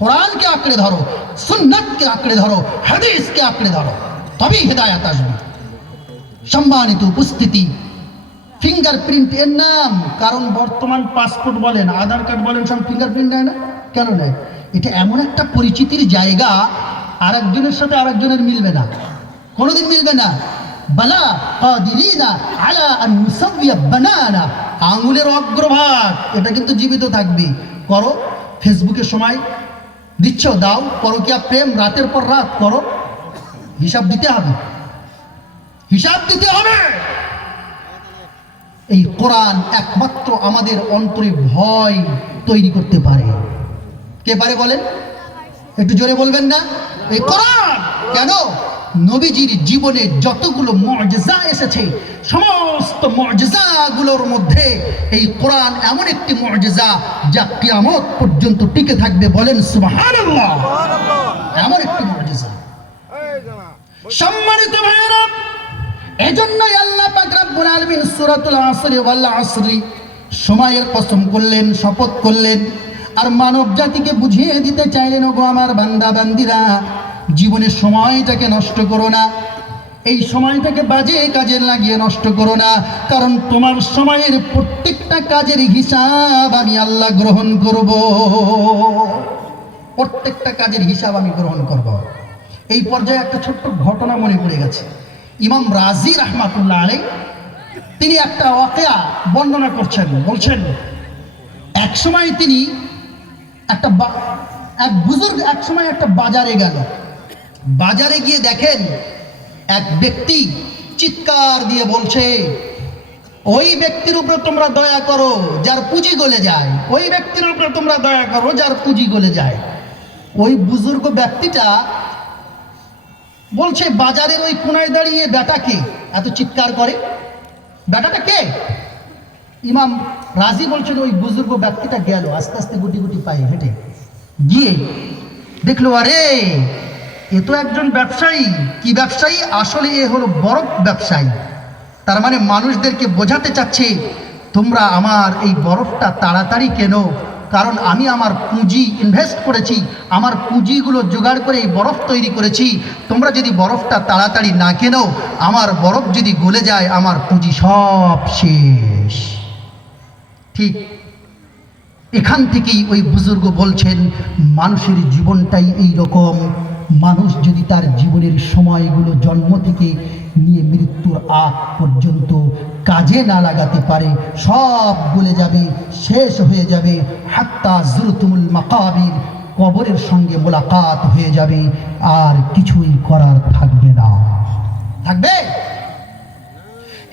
কোরআনকে আঁকড়ে ধরো, সুন্নাতকে আঁকড়ে ধরো, হাদিসকে আঁকড়ে ধরো, তবেই হেদায়েত আসবে। সম্মানিত উপস্থিতি, ফিঙ্গারপ্রিন্ট এর নাম, কারণ বর্তমান পাসপোর্ট বলেন, আধার কার্ড বলেন, সব ফিঙ্গারপ্রিন্ট নেয় না। কেন নেয়? এটা এমন একটা পরিচিতির জায়গা, আরেকজনের সাথে আরেকজনের মিলবে না, কোনোদিন মিলবে না। বালা কাদিরিনা আলা আন নুসাউইয়া বানানা, আঙ্গুলের অগ্রভাগ এটা কিন্তু জীবিত থাকবে। করো, ফেসবুকে সময় দিচ্ছ, দাও। পরকীয়া প্রেম রাতের পর রাত করো, হিসাব দিতে হবে, হিসাব দিতে হবে। এই কোরআন একমাত্র আমাদের অন্তরে ভয় তৈরি করতে পারে। কে পারে বলেন? একটু জোরে বলবেন না? এই কোরআন। কেন? নবীজির জীবনে যতগুলো মুআজিজা এসেছে, সমস্ত মুআজিজাগুলোর মধ্যে এই কোরআন এমন একটি মুআজিজা যা কিয়ামত পর্যন্ত টিকে থাকবে। বলেন সুবহানাল্লাহ। এমন একটি মুআজিজা। সম্মানিত ভাইয়েরা, এজন্যই আল্লাহ পাক রব্বুল আলামিন সূরাতুল আসরি ওয়াল আসরি, সময়ের কসম করলেন, শপথ করলেন, আর মানব জাতিকে বুঝিয়ে দিতে চাইলেন, ওগো আমার বান্দা বান্দিরা, জীবনের সময়টাকে নষ্ট করো না, এই সময়টাকে বাজে কাজে লাগিয়ে নষ্ট করো না, কারণ তোমার সময়ের প্রত্যেকটা কাজের হিসাব আমি আল্লাহ গ্রহণ করব। প্রত্যেকটা কাজের হিসাব আমি গ্রহণ করব। এই পর্যায়ে একটা ছোট্ট ঘটনা মনে পড়ে গেছে। ইমাম রাজি রাহমাতুল্লাহ আলাইহি তিনি একটা ওয়াকিয়া বর্ণনা করছেন, বলছেন, এক সময় তিনি এক বুজুর্গ এক সময় একটা বাজারে গেল। বাজারে গিয়ে দেখেন এক ব্যক্তি চিৎকার দিয়ে বলছে, ওই ব্যক্তির উপরে তোমরা দয়া করো যার পুঁজি গলে যায়, ওই ব্যক্তির উপরে তোমরা দয়া করো যার পুঁজি গলে যায়। ওই বুজুর্গ ব্যক্তিটা বলছে, বাজারের ওই কোনায় দাঁড়িয়ে বেটাকে এত চিৎকার করে, বেটাটা কে? ইমাম রাজি বলছেন, ওই বুজুর্গ ব্যক্তিটা গেল আস্তে আস্তে গুটি গুটি পায়ে হেঁটে গিয়ে দেখলো, আরে এ তো একজন ব্যবসায়ী। কি ব্যবসায়ী? আসলে এ হলো বরফ ব্যবসায়ী। তার মানে মানুষদেরকে বোঝাতে চাচ্ছে, তোমরা আমার এই বরফটা তাড়াতাড়ি কেনো, কারণ আমি আমার পুঁজি ইনভেস্ট করেছি, আমার পুঁজিগুলো জোগাড় করে এই বরফ তৈরি করেছি। তোমরা যদি বরফটা তাড়াতাড়ি না কেনো, আমার বরফ যদি গলে যায়, আমার পুঁজি সব শেষ। ঠিক এখান থেকেই ওই বুজুর্গ বলছেন, মানুষের জীবনটাই এই রকম। মানুষ যদি তার জীবনের সময়গুলো জন্ম থেকে নিয়ে মৃত্যুর আগ পর্যন্ত কাজে না লাগাতে পারে, সব গলে যাবে, শেষ হয়ে যাবে। হাত্তা জুরতুমুল মাকাবির, কবরের সঙ্গে মোলাকাত হয়ে যাবে, আর কিছুই করার থাকবে না। থাকবে?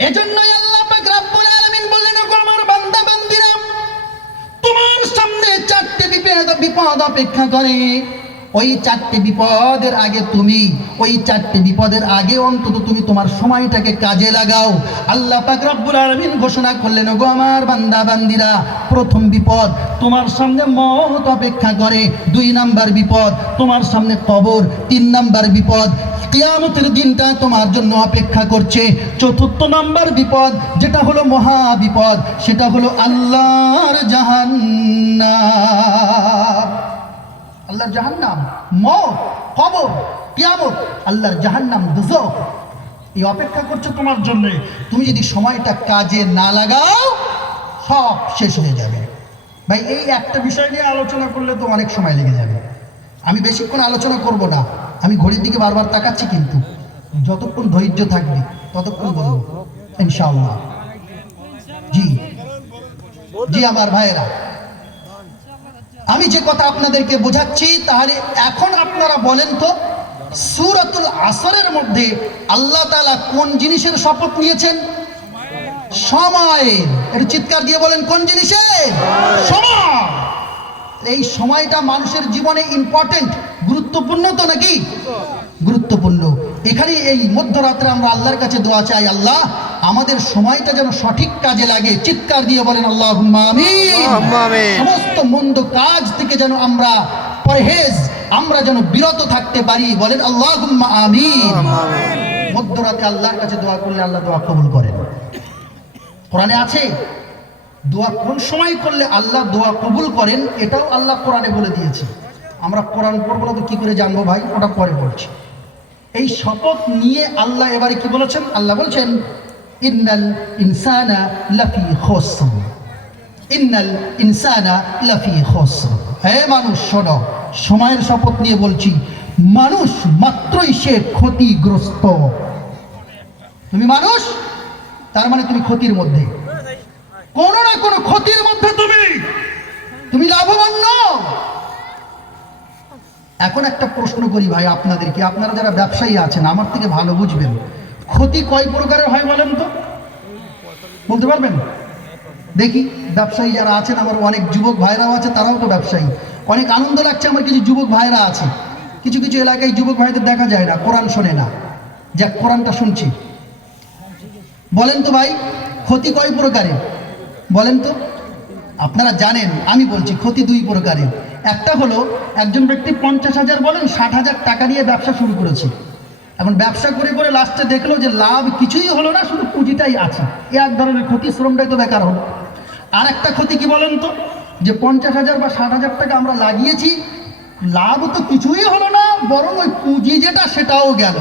এজন্যই আল্লাহ পাক রব্বুল আলামিন বললেন, ওগো আমার বান্দা বান্দিরা, তোমার সামনে চারটে বিপদ অপেক্ষা করে। ওই চারটে বিপদের আগে অন্তত তুমি তোমার সময়টাকে কাজে লাগাও। আল্লাহ পাক রব্বুল আলামিন ঘোষণা করলেন, ওগো আমার বান্দা বান্দিরা, প্রথম বিপদ তোমার সামনে মওত অপেক্ষা করে, 2 নাম্বার বিপদ তোমার সামনে কবর, 3 নাম্বার বিপদ কিয়ামতের দিনটা তোমার জন্য অপেক্ষা করছে, 4র্থ নাম্বার বিপদ যেটা হলো মহা বিপদ, সেটা হলো আল্লাহর জাহান্নাম। আল্লাহর জাহান্নাম, মওত, কবর, কিয়ামত, আল্লাহর জাহান্নাম, দুজখ, এই অপেক্ষা করছে তোমার জন্য। তুমি যদি সময়টা কাজে না লাগাও সব শেষ হয়ে যাবে। ভাই এই একটা বিষয় নিয়ে আলোচনা করলে তো অনেক সময় লেগে যাবে। আমি বেশিক্ষণ আলোচনা করব না, আমি ঘড়ির দিকে বারবার তাকাচ্ছি, কিন্তু যতক্ষণ ধৈর্য থাকবে ততক্ষণ বলবো ইনশাআল্লাহ। জি জি আমার ভাইয়েরা, আমি যে কথা আপনাদেরকে বোঝাচ্ছি, তাহলে এখন আপনারা বলেন তো, সূরাতুল আসরের মধ্যে আল্লাহ তাআলা কোন জিনিসের শপথ নিয়েছেন? সময়ের। একটু চিৎকার দিয়ে বলেন, কোন জিনিসের? সময়। এই সময়টা মানুষের জীবনে ইম্পর্টেন্ট, গুরুত্বপূর্ণ তো নাকি? গুরুত্বপূর্ণ। এখানে এই মধ্যরাত্রে আমরা আল্লাহর কাছে দোয়া চাই, আল্লাহ আমাদের সময়টা যেন সঠিক কাজে লাগে। চিৎকার দিয়ে বলেন আল্লাহুম্মা আমিন। সমস্ত মন্দ কাজ থেকে যেন আমরা পরহেজ, আমরা যেন বিরত থাকতে পারি। বলেন আল্লাহুম্মা আমিন। মধ্যরাতে আল্লাহর কাছে দোয়া করলে আল্লাহ দোয়া কবুল করেন। কোরআনে আছে দোয়া কোন সময় করলে আল্লাহ দোয়া কবুল করেন, এটাও আল্লাহ কোরআনে বলে দিয়েছে। আমরা কোরআন পড়বো না তো কি করে জানবো ভাই? ওটা পরে বলছি। এই শপথ নিয়ে আল্লাহ এবারে কি বলেছেন? আল্লাহ বলছেন, ইন্নাল ইনসানা লাফি খুসর, ইন্নাল ইনসানা লাফি খুসর। হে মানুষ শোনো, সময়ের শপথ নিয়ে বলছি, মানুষ মাত্রই সে ক্ষতিগ্রস্ত। তুমি মানুষ, তার মানে তুমি ক্ষতির মধ্যে, কোনো না কোনো ক্ষতির মধ্যে তুমি লাভবান নও। এখন একটা প্রশ্ন করি ভাই আপনাদেরকে, আপনারা যারা ব্যবসায়ী আছেন আমার থেকে ভালো বুঝবেন, ক্ষতি কয় প্রকারের হয় বলেন তো? বলতে পারবেন? দেখি ব্যবসায়ী যারা আছেন, আমার অনেক যুবক ভাইরাও আছে, তারাও তো ব্যবসায়ী। অনেক আনন্দ লাগছে, আমার কিছু যুবক ভাইরা আছে, কিছু কিছু এলাকায় যুবক ভাইদের দেখা যায় না, কোরআন শোনে না, যাক কোরআনটা শুনছি। বলেন তো ভাই, ক্ষতি কয় প্রকারের বলেন তো? আপনারা জানেন, আমি বলছি ক্ষতি 2 প্রকারের। একটা হলো একজন ব্যক্তি 50,000 বলেন 60,000 টাকা দিয়ে ব্যবসা শুরু করেছে, এখন ব্যবসা করে করে লাস্টে দেখলো যে লাভ কিছুই হলো না, শুধু পুঁজিটাই আছে, এ এক ধরনের ক্ষতি, শ্রমটাই তো বেকার হলো। আর একটা ক্ষতি কি বলেন তো, যে 50,000 বা 60,000 টাকা আমরা লাগিয়েছি, লাভ তো কিছুই হলো না, বরং ওই পুঁজি যেটা সেটাও গেল।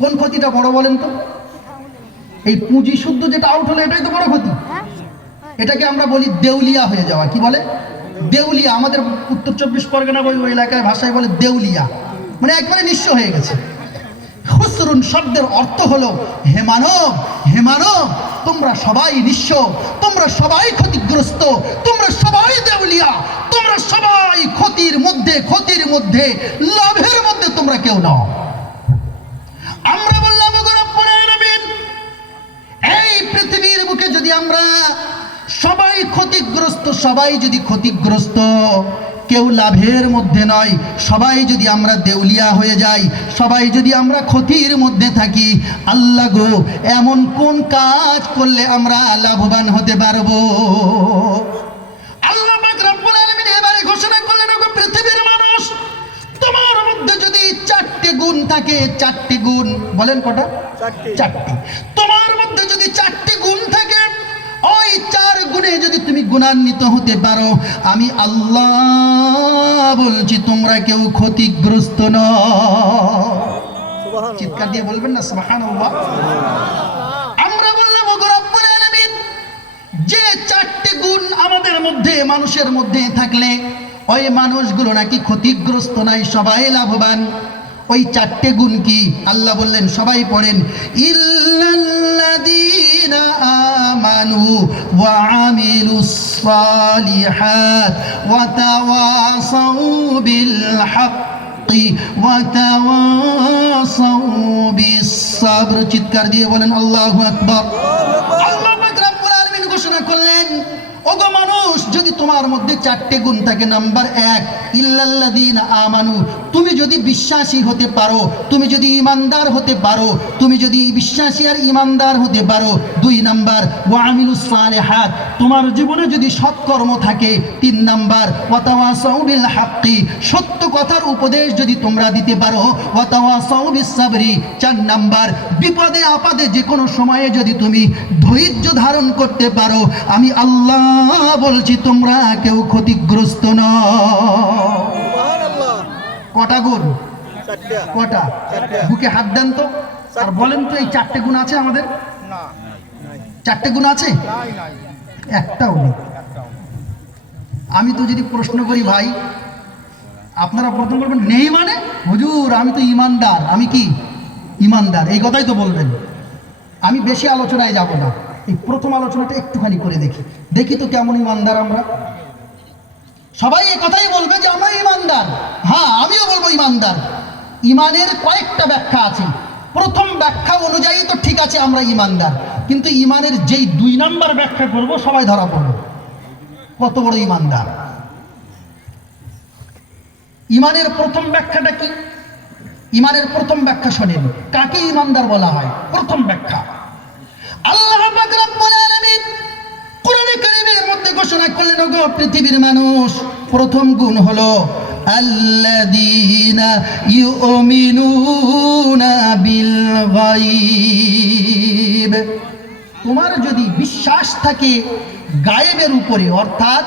কোন ক্ষতিটা বড় বলেন তো? এই পুঁজি শুদ্ধ যেটা আউট হলো এটাই তো বড় ক্ষতি। এটাকে আমরা বলি দেউলিয়া হয়ে যাওয়া। কি বলে? দেউলিয়া। আমাদের উত্তর 24 পরগনা ওই এলাকায় ভাষায় বলে দেউলিয়া, মানে একবারে নিঃস্ব হয়ে গেছে। খুসরুন শব্দের অর্থ হলো হে মানব, হে মানব, তোমরা সবাই নিঃস্ব, তোমরা সবাই ক্ষতিগ্রস্ত, তোমরা সবাই দেউলিয়া, তোমরা সবাই ক্ষতির মধ্যে, লাভের মধ্যে তোমরা কেউ নাও। আমরা বললাম, এই পৃথিবীর বুকে যদি আমরা সবাই ক্ষতিগ্রস্ত, কেউ লাভের মধ্যে নয়, সবাই যদি আমরা দেউলিয়া হয়ে যাই, সবাই যদি আমরা ক্ষতির মধ্যে থাকি, আল্লাহ গো এমন কোন কাজ করলে আমরা লাভবান হতে পারবো? আল্লাহ পাক রব্বুল আলামিন এবারে ঘোষণা করলেন, ওগো পৃথিবীর মানুষ, তোমার মধ্যে যদি 4টে গুণ থাকে, 4টে গুণ, বলেন কটা? 4টে। তোমার মধ্যে যদি 4টে গুণ থাকে, ওই 4 গুণে যদি তুমি গুণান্বিত হতে পারো, আমি আল্লাহ বলছি তোমরা কেউ ক্ষতিগ্রস্ত নও। চিৎকার দিয়ে বলবেন না সুবহানাল্লাহ? আমরা বললাম, ওগো রব্বুল আলামিন, যে 4টে গুণ আমাদের মধ্যে, মানুষের মধ্যে থাকলে ওই মানুষগুলো নাকি ক্ষতিগ্রস্ত নাই, সবাই লাভবান। ওই 4টে গুণ কি? আল্লাহ বললেন, সবাই পড়েন, ইল্লাল্লাযীনা আমানু ওয়া আমিলুস সালিহাত ওয়া তাওয়াসাউ বিল হাক্কি ওয়া তাওয়াসাউ বিস সাবর। চিৎকার দিয়ে বলেন আল্লাহু আকবার। আল্লাহ পাক রব্বুল আলামিন ঘোষণা করলেন, ওগো মানুষ, যদি তোমার মধ্যে 4টে গুণ থাকে, নাম্বার 1 ইল্লাল্লাযীনা আমানু, তুমি যদি বিশ্বাসী হতে পারো, তুমি যদি ইমানদার হতে পারো, তুমি যদি বিশ্বাসী আর ইমানদার হতে পারো, 2 নাম্বার ওয়া আমিলুস সালিহাত, তোমার জীবনে যদি সৎকর্ম থাকে, 3 নাম্বার ওয়া তাওয়াসাউ বিল হাক্কি, সত্য কথার উপদেশ যদি তোমরা দিতে পারো, ওয়া তাওয়াসাউ বিস সাবরি, 4 নাম্বার বিপদে আপদে যে কোনো সময়ে যদি তুমি ধৈর্য ধারণ করতে পারো, আমি আল্লাহ বলছি তোমরা কেউ ক্ষতিগ্রস্ত নও। কটা গুণ? কটা? বুকে হাত দেন তো আর বলেন তো এই 4টে গুণ আছে আমাদের? 4টে গুণ আছে? একটাও নেই। আমি তো যদি প্রশ্ন করি ভাই, আপনারা প্রথম বলবেন নেই মানে? হুজুর আমি তো ইমানদার। আমি কি ইমানদার? এই কথাই তো বলবেন। আমি বেশি আলোচনায় যাব না, এই প্রথম আলোচনাটা একটুখানি করে দেখি তো কেমন ইমানদার আমরা। সবাই এই কথাই বলবে যে আমরা ইমানদার। হ্যাঁ, আমিও বলবো ইমানদার। ইমানের কয়েকটা ব্যাখ্যা আছে। প্রথম ব্যাখ্যা অনুযায়ী তো ঠিক আছে আমরা ইমানদার, কিন্তু ইমানের যেই 2 নাম্বার ব্যাখ্যা করব সবাই ধরা পড়বে কত বড় ইমানদার। ইমানের প্রথম ব্যাখ্যাটা কি? ইমানের প্রথম ব্যাখ্যা শোনেন, কাকে ইমানদার বলা হয়। প্রথম ব্যাখ্যা, আল্লাহ পাক রব্বুল আলামিন কোরআনে কারীমের মধ্যে ঘোষণা করলেন, ওগো পৃথিবীর মানুষ, প্রথম গুণ হলো আল্লাযীনা ইউমিনুনা বিল গায়ব। তোমার যদি বিশ্বাস থাকে গায়েবের উপরে, অর্থাৎ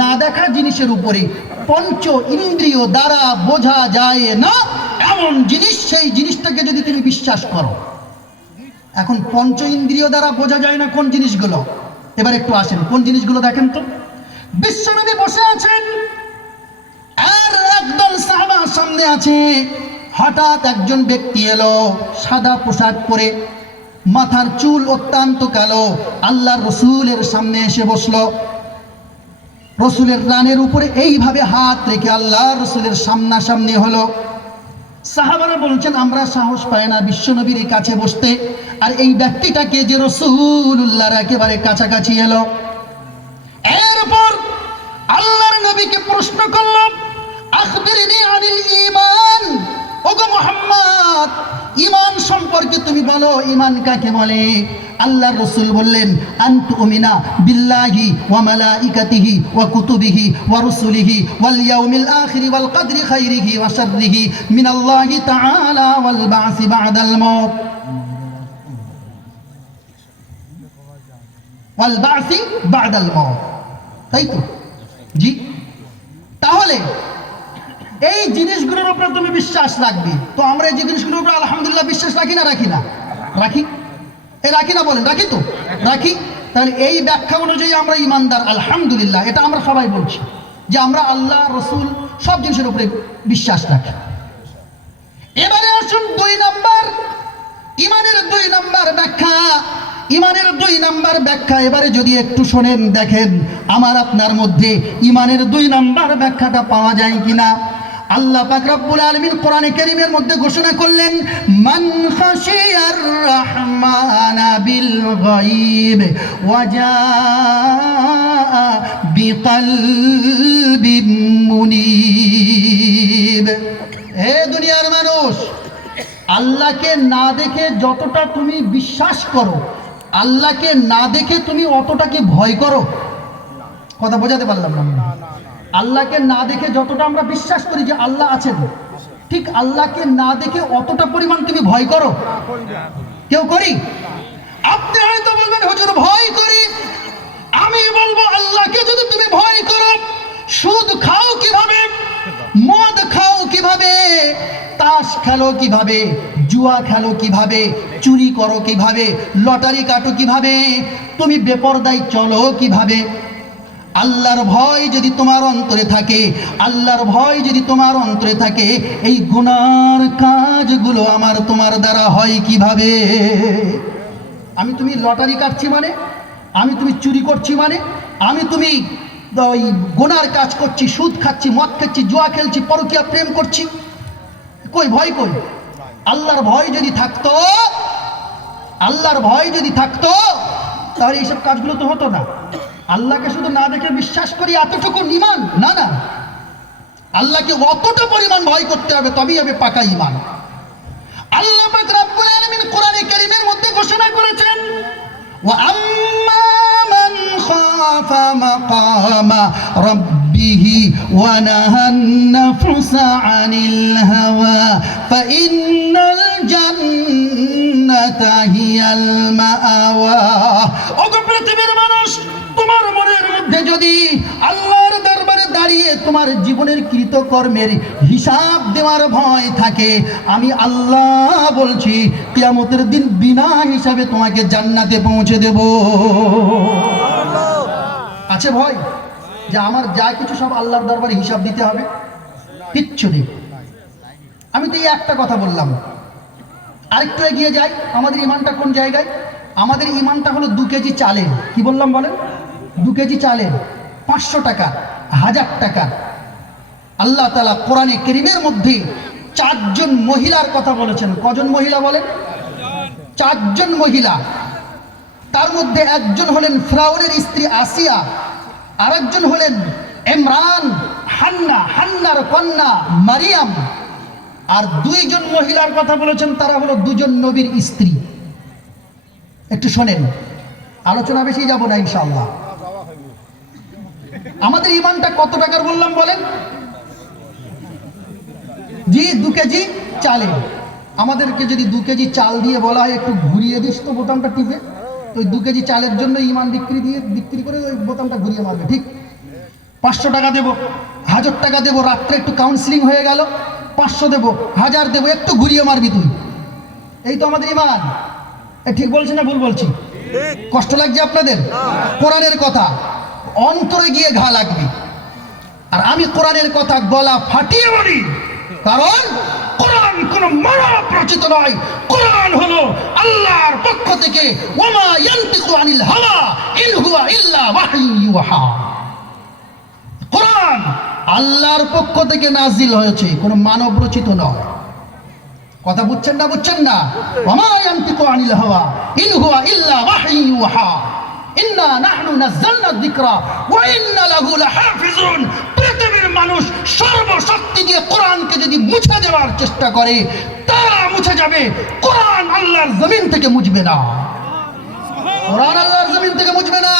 না দেখা জিনিসের উপরে, পঞ্চ ইন্দ্রিয় দ্বারা বোঝা যায় না এমন জিনিস, সেই জিনিসটাকে যদি তুমি বিশ্বাস করো। এখন পঞ্চ ইন্দ্রিয় দ্বারা বোঝা যায় না কোন জিনিসগুলো? এবার একটু আসেন, কোন জিনিসগুলো দেখেন তো। বিশ্বনবী বসে আছেন আর একদল সাহাবা সামনে আছে। হঠাৎ একজন ব্যক্তি এলো, সাদা পোশাক পরে, মাথার চুল অত্যন্ত কালো, আল্লাহর রসুলের সামনে এসে বসলো। রসুলের রানের উপরে এইভাবে হাত রেখে আল্লাহর রসুলের সামনাসামনি হলো। সাহাবারা বলছেন আমরা সাহস পাই না বিশ্বনবীর কাছে বসতে, আর এই ব্যক্তিটাকে যে রাসূলুল্লাহর একেবারে কাছাকাছি এলো। এরপর আল্লাহর নবীকে প্রশ্ন করলো, আখবিরনি আনিল ঈমান, ওগো মুহাম্মদ ঈমান সম্পর্কে তুমি বলো, ঈমান কাকে বলে? আল্লাহর রাসূল বললেন, আনতুমিনা বিল্লাহি ওয়া মালাইকাতিহি ওয়া কুতুবিহি ওয়া রুসুলিহি ওয়াল ইয়াউমিল আখির ওয়াল কদরি খাইরিহি ওয়া শাররিহি মিনাল্লাহি তাআলা ওয়াল বা'সি বা'দাল মাউত ওয়াল বা'সি বা'দাল মাউত। তাই তো? জি। তাহলে এই জিনিসগুলোর উপরে তুমি বিশ্বাস রাখবে। তো আমরা এই জিনিসগুলোর উপরে আলহামদুলিল্লাহ বিশ্বাস রাখি না? রাখি না? রাখি। রাখি না বলেন? রাখি তো? রাখি। তাহলে এই ব্যাখ্যা অনুযায়ী আমরা ইমানদার আলহামদুলিল্লাহ, এটা আমরা সবাই বলছি যে আমরা আল্লাহ রসুল সব জিনিসের উপরে বিশ্বাস রাখি। এবারে আসুন 2 নাম্বার, ইমানের 2 নাম্বার ব্যাখ্যা। ইমানের 2 নাম্বার ব্যাখ্যা এবারে যদি একটু শোনেন, দেখেন আমার আপনার মধ্যে ইমানের 2 নাম্বার ব্যাখ্যাটা পাওয়া যায় কিনা। আল্লাহ পাক রব্বুল আলামিন কোরআনে কারীমের মধ্যে ঘোষণা করলেন, মান খাশিয়ার রাহমানা বিল গায়ব ওয়া জাআ বিকলবিন মুনীব। হে দুনিয়ার মানুষ, আল্লাহকে না দেখে যতটা তুমি বিশ্বাস করো, আল্লাহকে না দেখে তুমি অতটা কি ভয় করো? কথা বোঝাতে পারলাম না? আল্লাহকে না দেখে যতটা আমরা বিশ্বাস করি যে আল্লাহ আছেন, ঠিক আল্লাহকে না দেখে অতটা পরিমাণ তুমি ভয় করো? কেউ করি? আপনি হয়তো বলবেন হুজুর ভয় করি। আমি বলবো আল্লাহকে যদি তুমি ভয় করো, সুদ খাও কিভাবে, মদ খাও কিভাবে, তাস খেলো কিভাবে, জুয়া খেলো কিভাবে, চুরি করো কিভাবে, লটারি কাটো কিভাবে, তুমি বেপরদায় চলো কিভাবে, আল্লাহর ভয় যদি তোমার অন্তরে থাকে, আল্লাহর ভয় যদি তোমার অন্তরে থাকে, এই গুনার কাজগুলো আমার তোমার দ্বারা হয় কিভাবে? আমি তুমি লটারি কাটছি মানে, আমি তুমি চুরি করছি মানে, আমি তুমি ওই গুনার কাজ করছি, সুদ খাচ্ছি, মদ খাচ্ছি, জুয়া খেলছি, পরকীয়া প্রেম করছি, কই ভয় কই? আল্লাহর ভয় যদি থাকতো, আল্লাহর ভয় যদি থাকতো, তাহলে এইসব কাজগুলো তো হতো না। আল্লাহকে শুধু না দেখে বিশ্বাস করি এতটুকু ঈমান না, না। আল্লাহকে অতটা পরিমাণ ভয় করতে হবে, তবেই হবে পাকা ঈমান। আল্লাহ পাক রব্বুল আলামিন কোরআনে কারীমের মধ্যে ঘোষণা করেছেন, ওয়া আম্মা মান খাফা মাকামা রাব্বিহি ওয়া নাহান নাফসা আনিল হাওয়া ফাইন্নাল জান্নাতা হিয়াল মাআওয়া। ওগো পৃথিবীর মানুষ, তোমার মনের মধ্যে যদি আল্লাহর দরবারে দাঁড়িয়ে তোমার জীবনের কৃতকর্মের হিসাব দেওয়ার ভয় থাকে, আমি আল্লাহ বলছি কিয়ামতের দিন বিনা হিসাবে তোমাকে জান্নাতে পৌঁছে দেব। আছে ভয় যে আমার যা কিছু সব আল্লাহর দরবারে হিসাব দিতে হবে? কিচ্ছু নেই। আমি তো এই একটা কথা বললাম। আরেকটু এগিয়ে যাই, আমাদের ইমানটা কোন জায়গায়? আমাদের ইমানটা হলো 2 কেজি চালের। কি বললাম বলেন? 2 কেজি চালের 500 টাকা, 1000 টাকা। আল্লাহ তাআলা কোরআনে কারীমের মধ্যে 4 জন মহিলার কথা বলেছেন। কজন মহিলা বলেন? 4 জন মহিলা। তার মধ্যে একজন হলেন ফিরাউনের স্ত্রী আসিয়া, আরেকজন হলেন ইমরান, হান্নার কন্যা মারিয়াম, আর 2 জন মহিলার কথা বলেছেন, তারা হলো 2 জন নবীর স্ত্রী। একটু শোনেন, আলোচনা বেশি যাব না ইনশাআল্লাহ। আমাদের ইমানটা কত টাকার বললাম বলেন? জি, 2 কেজি চালে। আমাদেরকে যদি 2 কেজি চাল দিয়ে বলা হয় একটু ঘুরিয়ে দিস তো বোতামটা টিপে, তো ওই 2 কেজি চালের জন্য ইমান বিক্রি করে ওই বোতামটা ঘুরিয়ে মারবে, ঠিক? 500 টাকা দেবো, 1000 টাকা দেবো, রাত্রে একটু কাউন্সিলিং হয়ে গেল, 500 দেবো, 1000 দেবো, একটু ঘুরিয়ে মারবি তুই। এই তো আমাদের ইমান। ঠিক বলছি না ভুল বলছি? কষ্ট লাগছে আপনাদের? কোরআনের কথা অন্তরে গিয়ে ঘা লাগবে। আর আমি কোরআনের কথা গলা ফাটিয়ে বলি, কারণ কোরআন কোন মানব রচিত নয়। কোরআন হলো আল্লাহর পক্ষ থেকে, ওমা ইয়ানতিকু আনিল হাওয়া ইন হুয়া ইল্লা ওয়াহয়ু ইউহা। কোরআন আল্লাহর পক্ষ থেকে নাজিল হয়েছে, কোন মানব রচিত নয়। কথা বুঝছেন না? বুঝছেন না? ওমা ইয়ানতিকু আনিল হাওয়া ইন হুয়া ইল্লা ওয়াহয়ু ইউহা ইন্না নাহনু নাযালনা যিকরা ওয়া ইন্না লাহু লাহাফিজুন। পৃথিবীর মানুষ সর্বশক্তি দিয়ে কোরআনকে যদি মুছে দেওয়ার চেষ্টা করে, তারা মুছে যাবে, কোরআন আল্লাহর জমিন থেকে মুছবে না। কোরআন আল্লাহর জমিন থেকে মুছবে না।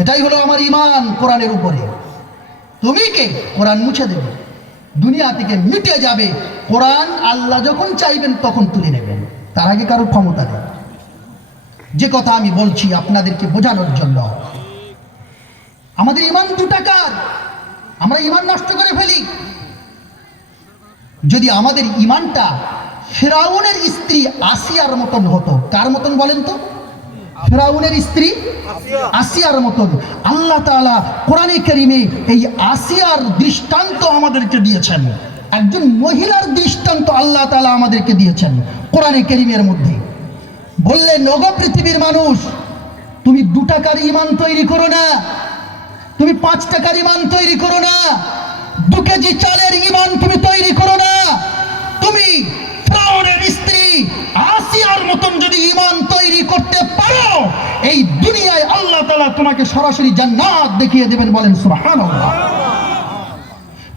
এটাই হলো আমার ঈমান কোরআনের উপরে। তুমি কে? কোরআন মুছে দেবে, দুনিয়া থেকে মিটে যাবে। কোরআন আল্লাহ যখন চাইবেন তখন তুলে নেবেন, তার আগে কারোর ক্ষমতা নেই। যে কথা আমি বলছি আপনাদেরকে বোঝানোর জন্য, আমাদের ঈমান 2 টাকার, আমরা ঈমান নষ্ট করে ফেলি। যদি আমাদের ঈমানটা ফিরাউনের স্ত্রী আসিয়ার মতন হতো। কার মতন বলেন তো? ফিরাউনের স্ত্রী আসিয়ার মতন। আল্লাহ তাআলা কোরআনে কারীমে এই আসিয়ার দৃষ্টান্ত আমাদেরকে দিয়েছেন। একজন মহিলার দৃষ্টান্ত আল্লাহ তাআলা আমাদেরকে দিয়েছেন কোরআনে কারীমের মধ্যে। বললেন, ওগো পৃথিবীর মানুষ, তুমি 2 টাকার ঈমান তৈরি করো না, তুমি 5 টাকার ঈমান তৈরি করো না, 2 কেজি চালের ঈমান তুমি তৈরি করো না। তুমি ফিরাউনের স্ত্রী আসিয়ার মতন যদি ঈমান তৈরি করতে পারো, এই দুনিয়ায় আল্লাহ তাআলা তোমাকে সরাসরি জান্নাত দেখিয়ে দেবেন। বলেন সুবহানাল্লাহ।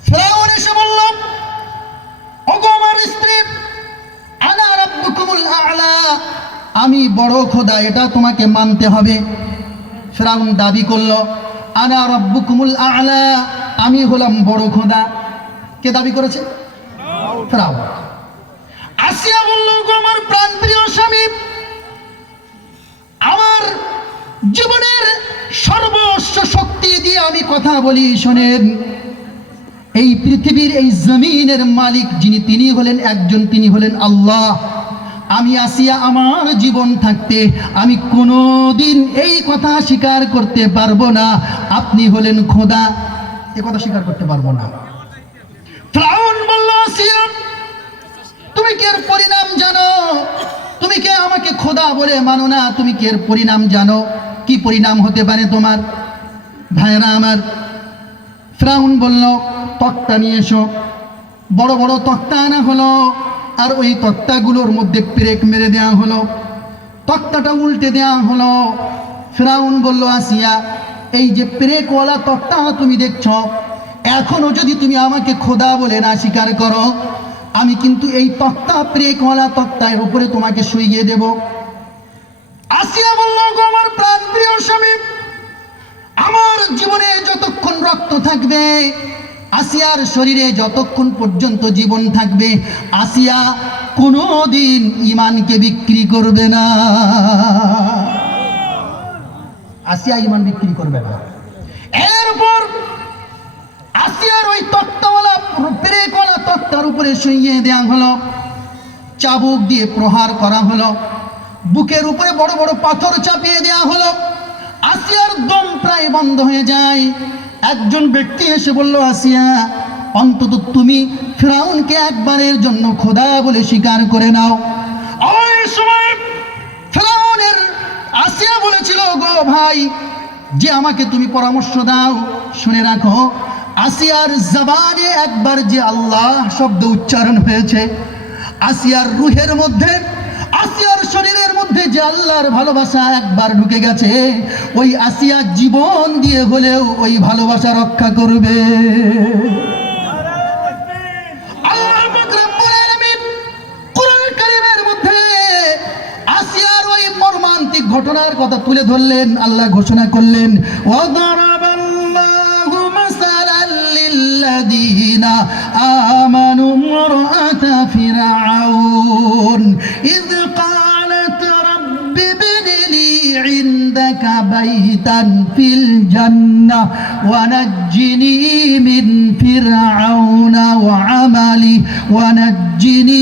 ফিরাউন এসে বলল, ওগো আমার স্ত্রী, আনা রাব্বুকুমুল আ'লা, আমি বড় খোদা, এটা তোমাকে মানতে হবে। ফিরাউন দাবি করলো, আনা রাব্বুকুমুল আ'লা, আমি হলাম বড় খোদা। কে দাবি করেছে? ফিরাউন। আসিয়া বলল, আমার প্রাণপ্রিয় স্বামী, আমার জীবনের সর্বস্ব শক্তি দিয়ে আমি কথা বলি, শোনেন। এই পৃথিবীর এই জমিনের মালিক যিনি, তিনি হলেন একজন, তিনি হলেন আল্লাহ। আমি আসিয়া আমার জীবন থাকতে আমি কোনোদিন এই কথা স্বীকার করতে পারবো না আপনি হলেন খোদা। এ কথা স্বীকার করতে পারবো না। ফিরাউন বলল, আসিয়া, তুমি কি এর পরিণাম জানো? তুমি কে আমাকে খোদা বলে মানো না? তুমি কি এর পরিণাম জানো? কি পরিণাম হতে পারে তোমার? ভাইরা আমার, ফিরাউন বলল, তক্তা নিয়ে এসো। বড় বড় তক্তা আনা হলো, আর ওই তক্তাগুলোর মধ্যে পেরেক মেরে দেওয়া হলো, তক্তাটা উল্টে দেওয়া হলো। ফিরাউন বলল, আসিয়া, এই যে পেরেকওয়ালা তক্তা তুমি দেখছো, এখনো যদি তুমি আমাকে খোদা বলে না স্বীকার করো, আমি কিন্তু এই তক্তা প্রেকওয়ালা তক্তার উপরে তোমাকে শুইয়ে দেব। আসিয়া বলল, গো আমার প্রাণ প্রিয় স্বামী, আমার জীবনে যতক্ষণ রক্ত থাকবে, আসিয়ার শরীরে যতক্ষণ পর্যন্ত জীবন থাকবে, আসিয়া কোনোদিন ঈমানকে বিক্রি করবে না। আসিয়া ঈমান বিক্রি করবে না। এরপর আসিয়ার ওই তক্তাওয়ালা পেরেকওয়ালা তক্তার উপরে শুইয়ে দেওয়া হলো, চাবুক দিয়ে প্রহার করা হলো, বুকের উপরে বড় বড় পাথর চাপিয়ে দেওয়া হলো। আসিয়ার দম প্রায় বন্ধ হয়ে যায়। একজন ব্যক্তি এসে বলল, আসিয়া, অন্তত তুমি ফিরাউনকে একবারের জন্য খোদা বলে স্বীকার করে নাও। ওই সময় ফিরাউনের আসিয়া বলেছিল, গো ভাই, যে আমাকে তুমি পরামর্শ দাও, শুনে রাখো, আসিয়ার জবানে একবার যে আল্লাহ শব্দ উচ্চারণ হয়েছে, আসিয়ার রুহের মধ্যে, আসিয়ার শরীরের মধ্যে যে আল্লাহর ভালোবাসা একবার ঢুকে গেছে, ওই আসিয়া জীবন দিয়ে হলেও ওই ভালোবাসা রক্ষা করবে। আল্লাহ পাক রব্বুল আলামিন কুরআন কারীমের মধ্যে আসিয়ার ওই মর্মান্তিক ঘটনার কথা তুলে ধরলেন। আল্লাহ ঘোষণা করলেন, ওয়াদারাবাল্লাহু মাসালাল লিল্লাযীনা আমানু ইমরাআতা ফিরআউন ইয ক্বালাত রাব্বি ইবনি লি ইনদাকা বাইতান ফিল জান্নাহ ওয়া নাজ্জিনি মিন ফিরআউনা ওয়া আমালি ওয়া নাজ্জিনি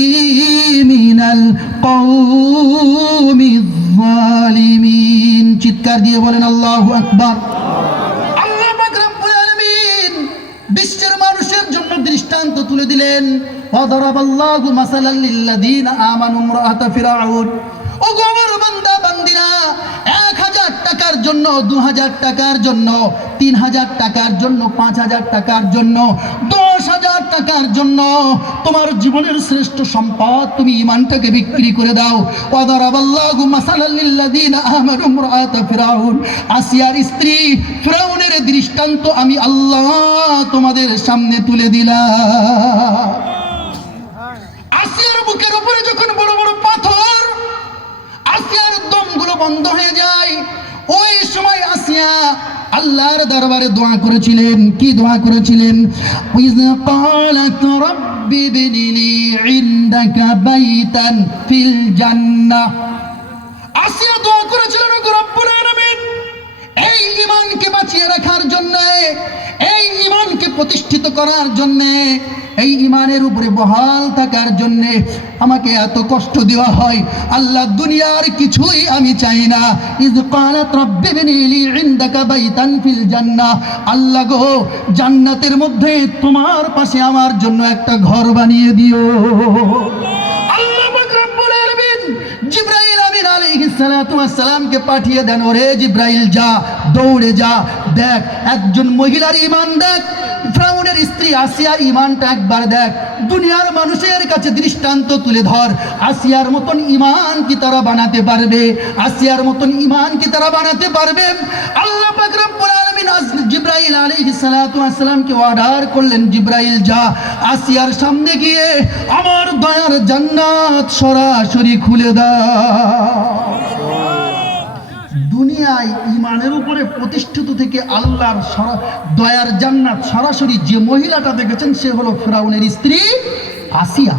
মিনাল কওমিয যালিমিন। চিৎকার দিয়ে বলেন আল্লাহু আকবার। আল্লাহ পাক রব্বুল আলামিন বিশ্বের মানুষের জন্য দৃষ্টান্ত তুলে দিলেন। ওয়াদারাবাল্লাহু মাসালাল লিল্লাযীনা আমানু ইমরাআতা ফিরআউন। ও গো আমার বান্দা বান্দিরা, 1000 টাকার জন্য, 2000 টাকার জন্য, 3000 টাকার জন্য, 5000 টাকার জন্য, 10,000 টাকার জন্য তোমার জীবনের শ্রেষ্ঠ সম্পদ তুমি ঈমানটাকে বিক্রি করে দাও। ওয়াদারাবাল্লাহু মাসালাল লিল্লাযীনা আমানু ইমরাআতা ফিরআউন। আসিয়ার স্ত্রী ফিরআউনের দৃষ্টান্ত আমি আল্লাহ তোমাদের সামনে তুলে দিলাম। আসিয়ার বুকের উপরে যখন বড় বড় পাথর, আসিয়ার দমগুলো বন্ধ হয়ে যায়, ওই সময় আসিয়া আল্লাহর দরবারে দোয়া করেছিলেন। কি দোয়া করেছিলেন? ইয ক্বালাত রাব্বি ইবনি লি ইনদাকা বাইতান ফিল জান্নাহ। আসিয়া দোয়া করেছিলেন, ওগো রব্বুল আলামিন, এই ঈমানকে বাঁচিয়ে রাখার জন্য, এই ঈমানকে প্রতিষ্ঠিত করার জন্য, এই ঈমানের উপরে বহাল থাকার জন্য আমাকে এত কষ্ট দেওয়া হয়, আল্লাহ দুনিয়ার কিছুই আমি চাই না। ইয ক্বালাত রাব্বি ইবনি লি ইনদাকা বাইতান ফিল জান্নাহ। আল্লাহ গো, জান্নাতের মধ্যে তোমার পাশে আমার জন্য একটা ঘর বানিয়ে দিও। আল্লাহ পাক রব্বুল আলামিন জিবরাইল আমিন আলাইহিস সালাতু ওয়াস সালামকে পাঠিয়ে দেন, ওরে জিবরাইল, যা, দৌড়ে যা, দেখ একজন মহিলার ঈমান দেখ, ফিরআউনের স্ত্রী আসিয়ার ঈমানটা একবার দেখ, দুনিয়ার মানুষের কাছে দৃষ্টান্ত তুলে ধর। আসিয়ার মতন ঈমান কি তারা বানাতে পারবে? আসিয়ার মতন ঈমান কি তারা বানাতে পারবে? আল্লাহ পাক রব্বুল আলামিন জিবরাইল আলাইহিস সালাতু ওয়াস সালামকে অর্ডার করলেন, জিবরাইল যা, আসিয়ার সামনে গিয়ে আমার দয়ার জান্নাত সরাসরি খুলে দাও। দুনিয়ায় ঈমানের উপরে প্রতিষ্ঠিত থেকে আল্লাহর দয়ার জান্নাত সরাসরি যে মহিলাটা দেখেছেন, সে হলো ফিরআউনের স্ত্রী আসিয়া।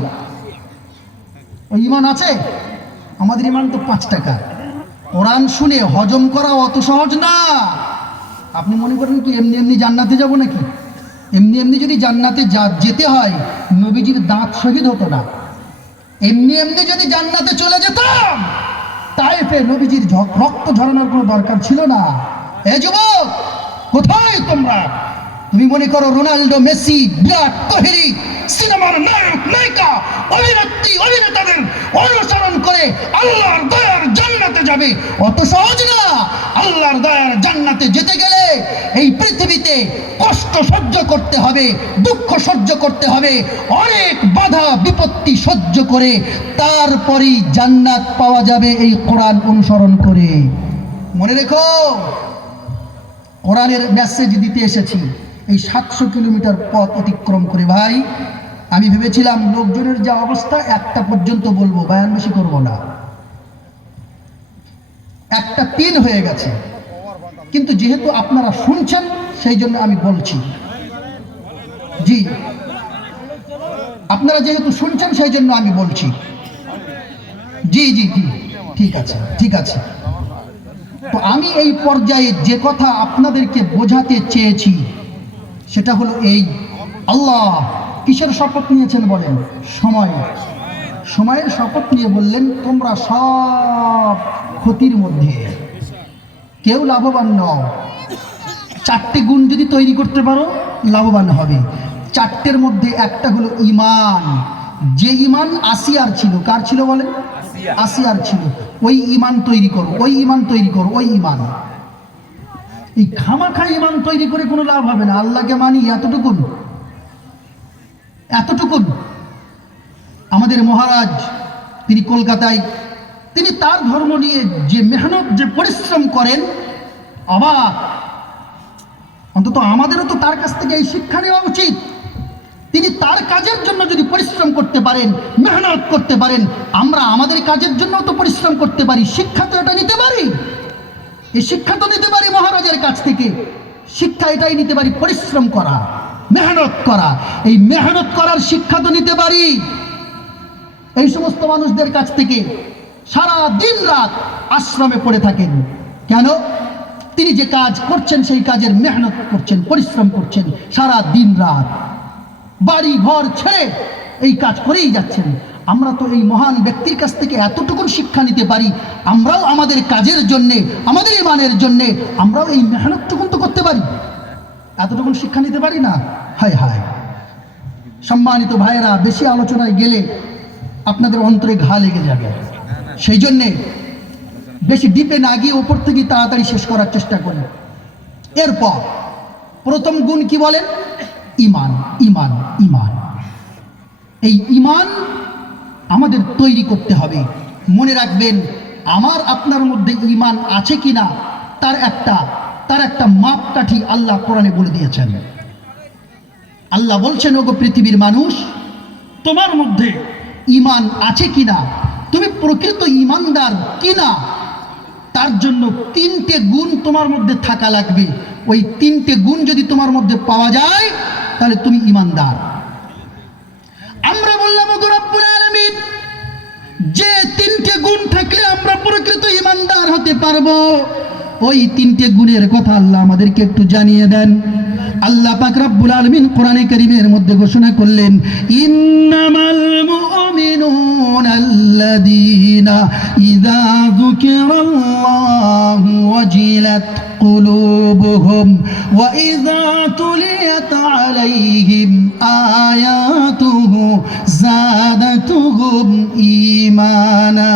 ওই ঈমান আছে? আমাদের ঈমান তো 5 টাকা। কোরআন শুনে হজম করা অত সহজ না। আপনি মনে করেন কি এমনি এমনি জান্নাতে যাব নাকি? এমনি এমনি যদি জান্নাতে যেতে হয়, নবীজির দাঁত শহীদ হতো না। এমনি এমনি যদি জান্নাতে চলে যেতাম, তাইফে নবীজির রক্ত ঝরানোর কোনো দরকার ছিল না। এ যুবক, কোথায় তোমরা? তুমি মনে করো রোনাল্ডো, মেসি, বিরাট কোহলি, সিনেমার নায়ক নায়িকা, অভিনেতাদের অনুসরণ করে আল্লাহর দয়ার জান্নাতে যাবে? অত সহজ না। আল্লাহর দয়ার জান্নাতে যেতে গেলে এই পৃথিবীতে কষ্ট সহ্য করতে হবে, দুঃখ সহ্য করতে হবে, অনেক বাধা বিপত্তি সহ্য করে তারপরেই জান্নাত পাওয়া যাবে এই কোরআন অনুসরণ করে। মনে রেখো, কোরআনের মেসেজ দিতে এসেছি। এই 700 কিলোমিটার পথ অতিক্রম করে ভাই আমি ভেবেছিলাম লোকজনের যা অবস্থা একটা পর্যন্ত বলবো, বয়ান বেশি করব না, 1:03 হয়ে গেছে, কিন্তু যেহেতু আপনারা শুনছেন সেই জন্য আমি বলছি। জি, আপনারা যেহেতু শুনছেন সেই জন্য আমি বলছি। জি জি জি, ঠিক আছে ঠিক আছে। তো আমি এই পর্যায়ে যে কথা আপনাদেরকে বোঝাতে চেয়েছি সেটা হলো এই, আল্লাহ কিসের শপথ নিয়েছেন বলেন? সময়ের শপথ নিয়ে বললেন তোমরা সব ক্ষতির মধ্যে, কেউ লাভবান নও। 4টে গুণ যদি তৈরি করতে পারো লাভবান হবে। 4টের মধ্যে একটা হলো ঈমান। যে ঈমান আসিয়ার ছিল, কার ছিল বলেন? আসিয়ার ছিল। ওই ঈমান তৈরি করো, ওই ঈমান তৈরি করো, ওই ঈমান। এই খামাখা ঈমান তৈরি করে কোনো লাভ হবে না। আল্লাহকে মানি এতটুকুন, এতটুকুন। আমাদের মহারাজ তিনি কলকাতায়, তিনি তার ধর্ম নিয়ে যে মেহনত, যে পরিশ্রম করেন, অবাক। অন্তত আমাদেরও তো তার কাছ থেকে এই শিক্ষা নেওয়া উচিত। তিনি তার কাজের জন্য যদি পরিশ্রম করতে পারেন, মেহনত করতে পারেন, আমরা আমাদের কাজের জন্য তো পরিশ্রম করতে পারি। শিক্ষা তো এটা নিতে পারি, এই শিক্ষা তো নিতে পারি মহারাজের কাছ থেকে। শিক্ষা এটাই নিতে পারি, পরিশ্রম করা, মেহনত করা। এই মেহনত করার শিক্ষা তো নিতে পারি এই সমস্ত মানুষদের কাছ থেকে। সারা দিন রাত আশ্রমে পড়ে থাকেন কেন? তিনি যে কাজ করছেন সেই কাজের মেহনত করছেন, পরিশ্রম করছেন সারা দিন রাত, বাড়ি ঘর ছেড়ে এই কাজ করেই যাচ্ছেন। আমরা তো এই মহান ব্যক্তির কাছ থেকে এতটুকু শিক্ষা নিতে পারি, আমরাও আমাদের কাজের জন্যে, আমাদের ইমানের জন্যে আমরাও এই মেহনতটুকুন তো করতে পারি, এতটুকুন শিক্ষা নিতে পারি না? হায় হায়। সম্মানিত ভাইয়েরা, বেশি আলোচনায় গেলে আপনাদের অন্তরে ঘা লেগে যাবে, সেই জন্যে বেশি ডিপে না গিয়ে ওপর থেকে তাড়াতাড়ি শেষ করার চেষ্টা করি। এরপর প্রথম গুণ কি বলেন? ঈমান। ঈমান, ঈমান। এই ঈমান আমাদের তৈরি করতে হবে। মনে রাখবেন, আমার আপনার মধ্যে ঈমান আছে কিনা তার একটা মাপকাঠি আল্লাহ কোরআনে বলে দিয়েছেন। আল্লাহ বলছেন, ওগো পৃথিবীর মানুষ, তোমার মধ্যে ঈমান আছে কিনা, তুমি প্রকৃত ঈমানদার কিনা, তার জন্য 3টে গুণ তোমার মধ্যে থাকা লাগবে। ওই 3টে গুণ যদি তোমার মধ্যে পাওয়া যায় তাহলে তুমি ঈমানদার। আমরা বললাম, ওগো রব্বুল আলামিন, যে 3টে গুণ থাকলে আমরা প্রকৃত ঈমানদার হতে পারবো, ওই 3টে গুণের কথা আল্লাহ আমাদেরকে একটু জানিয়ে দেন। আল্লাহ পাক রব্বুল আলামিন কোরআনে কারীমের মধ্যে ঘোষণা করলেন, ইন্নামাল মুমিনুনা আল্লাযীনা ইযা যুকিরাল্লাহু ওয়াজিলাত কুলুবুহুম ওয়া ইযা তুলিয়াত আলাইহিম আয়াতুহু যাদাতুহুম ঈমানা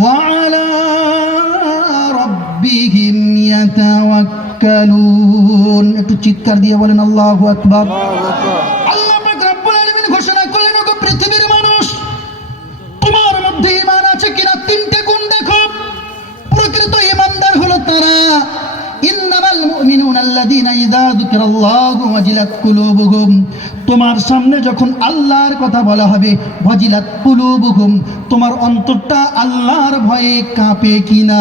ওয়া আলা রাব্বিহিম ইয়াতাওয়াক্কালুন। একটু চিৎকার দিয়ে বলেন আল্লাহু আকবার। আল্লাহ পাক রব্বুল আলামিন ঘোষণা করলেন, ওগো পৃথিবীর মানুষ, তোমার মধ্যে ঈমান আছে কিনা 3টে গুণ দেখো। প্রকৃত ঈমানদার হলো তারা, ইন্নামাল মুমিনুনা আল্লাযীনা ইযা যুকিরাল্লাহু ওয়াজিলাত কুলুবুহুম, তোমার সামনে যখন আল্লাহর কথা বলা হবে, ওয়াজিলাত কুলুবুহুম, তোমার অন্তরটা আল্লাহর ভয়ে কাঁপে কিনা।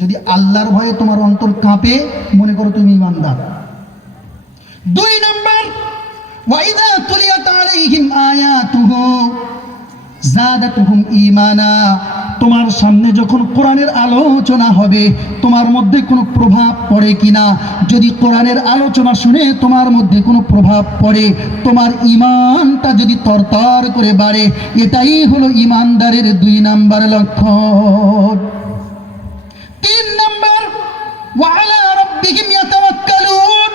যদি আল্লাহর ভয়ে তোমার অন্তর কাঁপে, মনে করো তুমি ঈমানদার। 2 নাম্বার, ওয়াইদা তুলিয়াত আলাইহিম আয়াতুহু যাদাতুহুম ঈমানা, তোমার সামনে যখন কোরআনের আলোচনা হবে তোমার মধ্যে কোনো প্রভাব পড়ে কিনা। যদি কোরআনের আলোচনা শুনে তোমার মধ্যে কোনো প্রভাব পড়ে, তোমার ঈমানটা যদি তরতর করে বাড়ে, এটাই হলো ঈমানদারের 2 নাম্বার লক্ষণ। 3 নাম্বার, ওয়া আলা রাব্বিহিম ইয়াতাওয়াক্কালুন।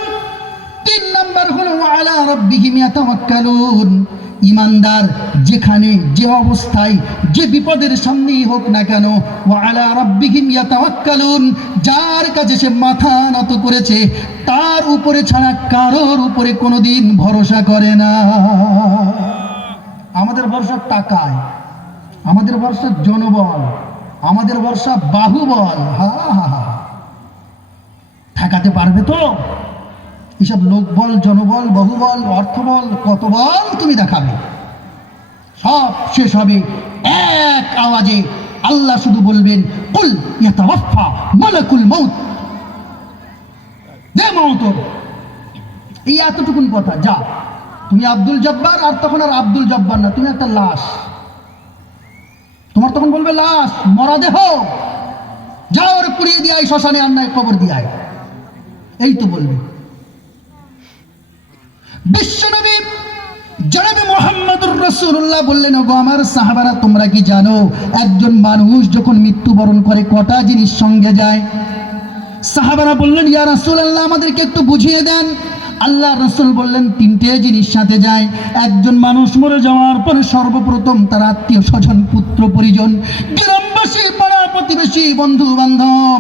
3 নাম্বার হলো ওয়া আলা রাব্বিহিম ইয়াতাওয়াক্কালুন। ঈমানদার যেখানে, যে অবস্থায়, যে বিপদের সামনেই হোক না কেন, ওয়া আলা রাব্বিহিম ইয়াতাওয়াক্কালুন, যার কাছে সে মাথা নত করেছে তার উপরে ছাড়া কারোর উপরে কোনোদিন ভরসা করে না। আমাদের ভরসা টাকায়, আমাদের ভরসা জনবল, আমাদের ভরসা বাহুবল। হা হা হা, টাকা দেখাতে পারবে তো? এসব লোকবল, জনবল, বহুবল, অর্থবল, কত বল তুমি দেখাবে? সব শেষ হবে এক আওয়াজে। আল্লাহ শুধু বলবেন, কুল ইয়াতাওয়াফা মালাকুল মউত, দে মউত। এই এতটুকুন কথা। যা, তুমি আব্দুল জব্বার, আর তখন আর আব্দুল জব্বার না, তুমি একটা লাশ। তোমার তখন বলবে লাশ, মরা দেহ, যাও ওরে পুড়িয়ে দিয়ে আয়, শ্মশানে আর নাই কবর দিয়ে আয়। এই তো বলবে। বিশ্বনবী জনাবে মুহাম্মদুর রাসূলুল্লাহ বললেন, ওগো আমার সাহাবারা, তোমরা কি জানো একজন মানুষ যখন মৃত্যুবরণ করে কটা জিনিস সঙ্গে যায়? সাহাবারা বললেন, ইয়া রাসূলুল্লাহ, আমাদেরকে একটু বুঝিয়ে দেন। আল্লাহ রাসূল বললেন, তিনটে জিনিস সাথে যায়। একজন মানুষ মরে যাওয়ার পরে সর্বপ্রথম তার আত্মীয় স্বজন, পুত্র পরিজন, গ্রামবাসী, পাড়া প্রতিবেশী, বন্ধু বান্ধব,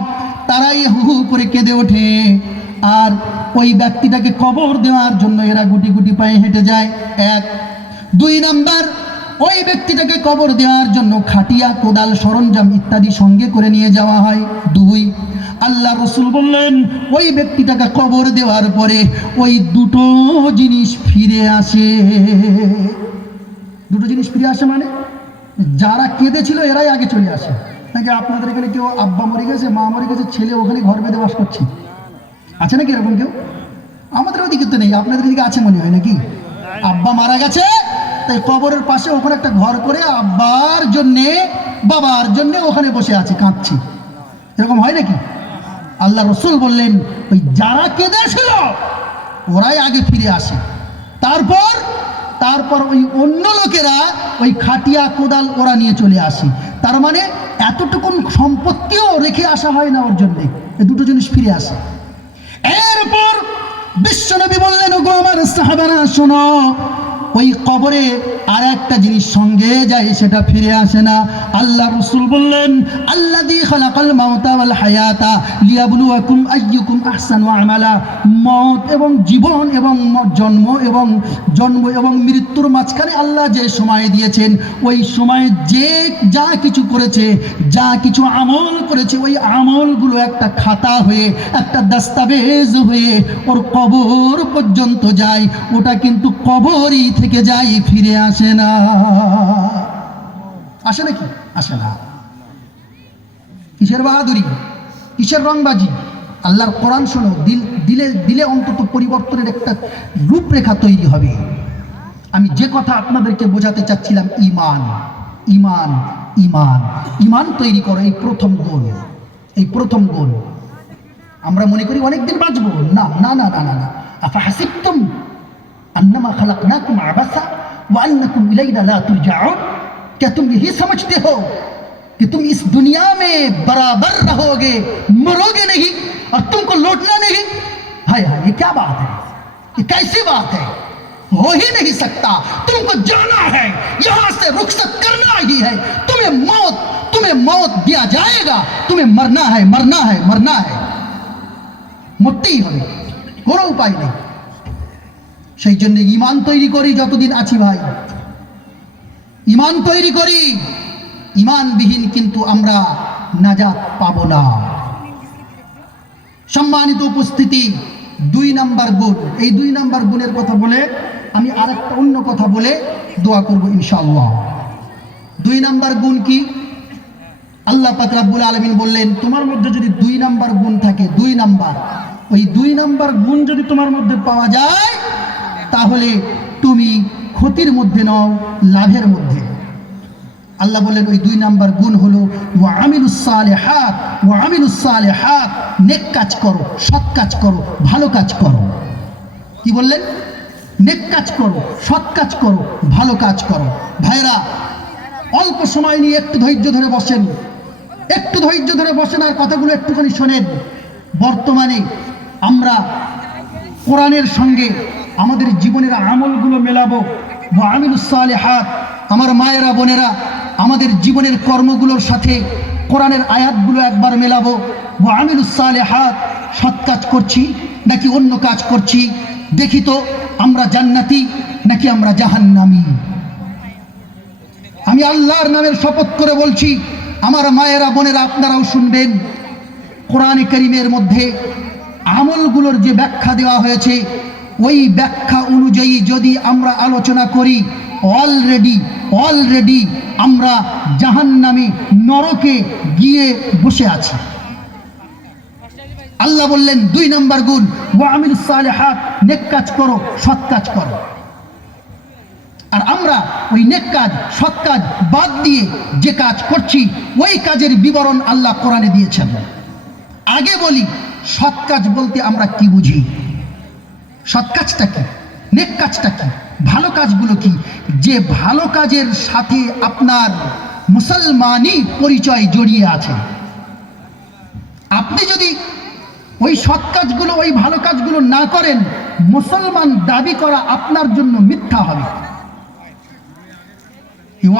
তারাই হু হু করে কেঁদে ওঠে। আর ওই ব্যক্তিটাকে কবর দেওয়ার জন্য এরা গুটি গুটি পায়ে হেঁটে যায়। এক। দুই নাম্বার, ওই ব্যক্তিটাকে কবর দেওয়ার জন্য খাটিয়া, কোদাল, সরঞ্জাম ইত্যাদি সঙ্গে করে নিয়ে যাওয়া হয়। দুই। আল্লাহ রসুল বললেন, ওই ব্যক্তিটাকে কবর দেওয়ার পরে ওই দুটো জিনিস ফিরে আসে। দুটো জিনিস ফিরে আসে মানে যারা কেঁদেছিল এরাই আগে চলে আসে। নাকি আপনাদের এখানে কেউ আব্বা মরে গেছে, মা মরে গেছে, ছেলে ওখানে ঘর বেঁধে বাস করছে? আছে নাকি এরকম কেউ? আমাদের ওদিকে তো নেই, আপনাদের দিকে আছে মনে হয় নাকি? আব্বা মারা গেছে, তাই কবরের পাশে ওখানে একটা ঘর করে আব্বার জন্যে, বাবার জন্যে ওখানে বসে আছে, কাঁদছে। এরকম হয় নাকি? আল্লাহ রসুল বললেন, ওই যারা কেঁদেছিল ওরাই আগে ফিরে আসে। তারপর ওই অন্য লোকেরা ওই খাটিয়া, কোদাল ওরা নিয়ে চলে আসে। তার মানে এতটুকুন সম্পত্তিও রেখে আসা হয় না ওর জন্যে, এই দুটো জিনিস ফিরে আসে। এরপর বিশ্বনবী বললেন, ওগো আমার সাহাবারা শোনো, ওই কবরে আর একটা জিনিস সঙ্গে যায়, সেটা ফিরে আসে না। আল্লাহ রাসূল বললেন, আল্লাযী খালাকাল মাউতা ওয়াল হায়াতা লিয়াবলুয়াকুম আইয়ুকুম আহসানু আমালা। মত এবং জীবন এবং জন্ম এবং মৃত্যুর মাঝখানে আল্লাহ যে সময় দিয়েছেন, ওই সময়ে যে যা কিছু করেছে, যা কিছু আমল করেছে, ওই আমলগুলো একটা খাতা হয়ে, একটা দস্তাবেজ হয়ে ওর কবর পর্যন্ত যায়। ওটা কিন্তু কবরই থেকে যায়, ফিরে আসে না। আসে নাকি? আসে না। কিসের বাহাদুরি, কিসের রংবাজি? আল্লাহর কোরআন শোনো, দিলে অন্তত পরিবর্তনের একটা রূপরেখা তৈরি হবে। আমি যে কথা আপনাদেরকে বোঝাতে চাচ্ছিলাম, ঈমান, ঈমান, ঈমান, ঈমান তৈরি করো। এই প্রথম গুণ, এই প্রথম গুণ। আমরা মনে করি অনেকদিন বাঁচবো। না না না না না। আফাহাসিবতুম अन्नमा खलकनाकुम आबसा व अन्नकुम इलैना ला तुरजाउन। क्या तुम यही समझते हो कि तुम इस दुनिया में बराबर रहोगे, मरोगे नहीं और तुमको लौटना नहीं? हाय हाय, ये क्या बात है? ये कैसी बात है? हो ही नहीं सकता। तुमको जाना है, यहाँ से रुखसत करना ही है। तुम्हें मौत दिया जाएगा। तुम्हें मरना है, मरना है, मरना है। মরতেই হবে, কোনো উপায় নেই। সেই জন্য ঈমান তৈরি করি যতদিন আছি ভাই, ঈমান তৈরি করি। ঈমানবিহীন কিন্তু আমরা নাজাত পাবো না। সম্মানিত উপস্থিতি, 2 নাম্বার গুণ। এই 2 নাম্বার গুণের কথা বলে আমি আরেকটা অন্য কথা বলে দোয়া করব ইনশাআল্লাহ। 2 নাম্বার গুণ কি? আল্লাহ পাক রব্বুল আলামিন বললেন, তোমার মধ্যে যদি 2 নাম্বার গুণ থাকে, 2 নাম্বার, ওই 2 নাম্বার গুণ যদি তোমার মধ্যে পাওয়া যায়, তাহলে তুমি ক্ষতির মধ্যে নও, লাভের মধ্যে। আল্লাহ বললেন, ওই 2 নাম্বার গুণ হলো ওয়া আমিলুস সালিহাত, ওয়া আমিলুস সালিহাত, নেক কাজ করো, সৎ কাজ করো, ভালো কাজ করো। কি বললেন? নেক কাজ করো, সৎ কাজ করো, ভালো কাজ করো। ভাইরা, অল্প সময় নিয়ে একটু ধৈর্য ধরে বসেন, একটু ধৈর্য ধরে বসেন আর কথাগুলো একটুখানি শোনেন। বর্তমানে আমরা কোরআনের সঙ্গে আমাদের জীবনের আমলগুলো মেলাবো। ওয়া আমিলুস সালিহাত, আমার মায়েরা, বোনেরা, আমাদের জীবনের কর্মগুলোর সাথে কোরআনের আয়াতগুলো একবার মেলাবো। ওয়া আমিলুস সালিহাত, সৎ কাজ করছি নাকি অন্য কাজ করছি, দেখি তো আমরা জান্নাতি নাকি আমরা জাহান্নামী। আমি আল্লাহর নামের শপথ করে বলছি, আমার মায়েরা, বোনেরা, আপনারাও শুনবেন। কোরআনে কারীমের মধ্যে আমলগুলোর যে ব্যাখ্যা দেওয়া হয়েছে ওই ব্যাখ্যা অনুযায়ী যদি আমরা আলোচনা করি, অলরেডি আমরা জাহান্নামে নরকে গিয়ে বসে আছি। আল্লাহ বললেন 2 নম্বর গুণ, ওয়া আমিলুস সালিহাত, নেক কাজ করো, সৎ কাজ করো। আর আমরা ওই নেক কাজ, সৎ কাজ বাদ দিয়ে যে কাজ করছি ওই কাজের বিবরণ আল্লাহ কোরআনে দিয়েছেন। আগে বলি সৎ কাজ বলতে আমরা কি বুঝি, সৎ কাজটা কি, নেক কাজটা কি, ভালো কাজগুলো কি। যে ভালো কাজের সাথে আপনার মুসলমানি পরিচয় জড়িয়ে আছে। আপনি যদি ওই সৎ কাজগুলো, ওই ভালো কাজগুলো না করেন, মুসলমান দাবি করা আপনার জন্য মিথ্যা হবে।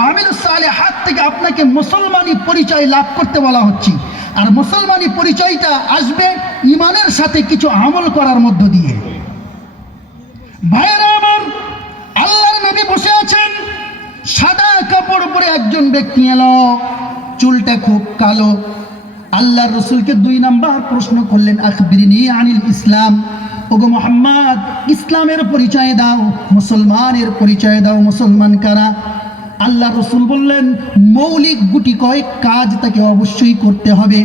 আমিলুস সালিহাত থেকে আপনাকে মুসলমানি পরিচয় লাভ করতে বলা হচ্ছে। আর মুসলমানি পরিচয়টা আসবে ঈমানের সাথে কিছু আমল করার মধ্য দিয়ে। ভাইয়েরা আমার, আল্লাহর নবী বসে আছেন, সাদা কাপড় পরে একজন ব্যক্তি এলো, চুলটা খুব কালো। আল্লাহর রাসূলকে 2 নাম্বার প্রশ্ন করলেন, আখবিরনি আনিল ইসলাম, ওগো মুহাম্মদ ইসলামের পরিচয় দাও, মুসলমানের পরিচয় দাও, মুসলমান কারা। আল্লাহ রাসূল বললেন, মৌলিক গুটি কয়েক কাজ তাকে অবশ্যই করতে হবে।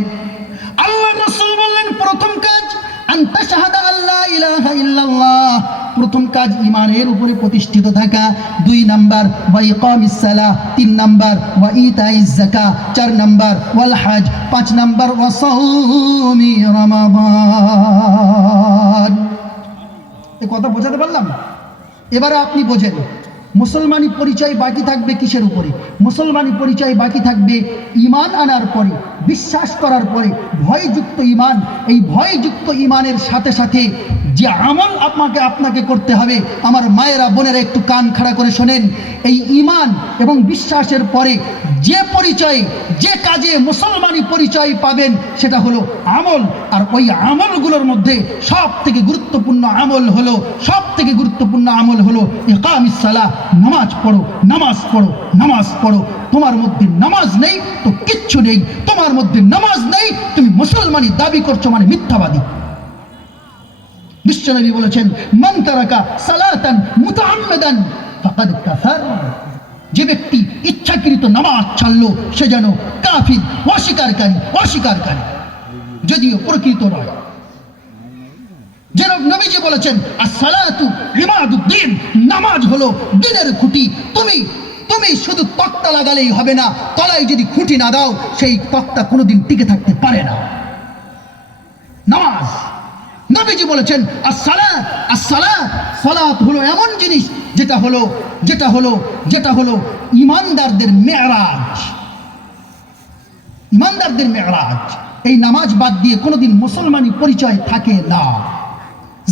আল্লাহ রাসূল বললেন, প্রথম কাজ আনতা শাহাদা আল্লা ইলাহা ইল্লাল্লাহ, প্রথম কাজ ঈমানের উপরে প্রতিষ্ঠিত থাকা। 2 নাম্বার ওয়া ইকামিস সালাহ, 3 নাম্বার ওয়া ইতাইজ যাকাত, 4 নাম্বার ওয়াল হজ, 5 নাম্বার ওয়া সাওমি রমাদান। এই কথা বোঝাতে পারলাম? এবারে আপনি বোঝেন মুসলমানি পরিচয় বাকি থাকবে কিসের উপরে? মুসলমানি পরিচয় বাকি থাকবে ঈমান আনার পরে, বিশ্বাস করার পরে ভয়যুক্ত ঈমান। এই ভয়যুক্ত ঈমানের সাথে সাথে যে আমল আপনাকে করতে হবে, আমার মায়েরা বোনেরা একটু কান খাড়া করে শোনেন। এই ঈমান এবং বিশ্বাসের পরে যে পরিচয়, যে কাজে মুসলমানি পরিচয় পাবেন সেটা হলো আমল। আর ওই আমলগুলোর মধ্যে সব থেকে গুরুত্বপূর্ণ আমল হলো ইকামিস সালাহ, নামাজ পড়ো, নামাজ পড়ো, নামাজ পড়ো। তোমার মধ্যে নামাজ নেই তো কিচ্ছু নেই, তোমার মধ্যে নামাজ নেই, তুমি মুসলমানি দাবি করছো মানে মিথ্যাবাদী। বিশ্বনবী বলেছেন, মান তারাকা সালাতান মুতাআম্মিদান ফাকাদ কাফার, যে ব্যক্তি ইচ্ছাকৃত নামাজ ছাড়লো সে যেন কাফির, অস্বীকারী, যদিও প্রকৃত নয়। যেন নবীজি বলেছেন, as-salatu ইমাদুদ্দিন, নামাজ হলো দ্বীনের খুঁটি। তুমি শুধু তক্তা লাগালেই হবে না, তলায় যদি খুঁটি না দাও সেই তক্তা কোনোদিন টিকে থাকতে পারে না। নামাজ, নবীজি বলেছেন সালাত হলো এমন জিনিস যেটা হলো ঈমানদারদের মেরাজ। এই নামাজ বাদ দিয়ে কোনোদিন মুসলমানি পরিচয় থাকে না।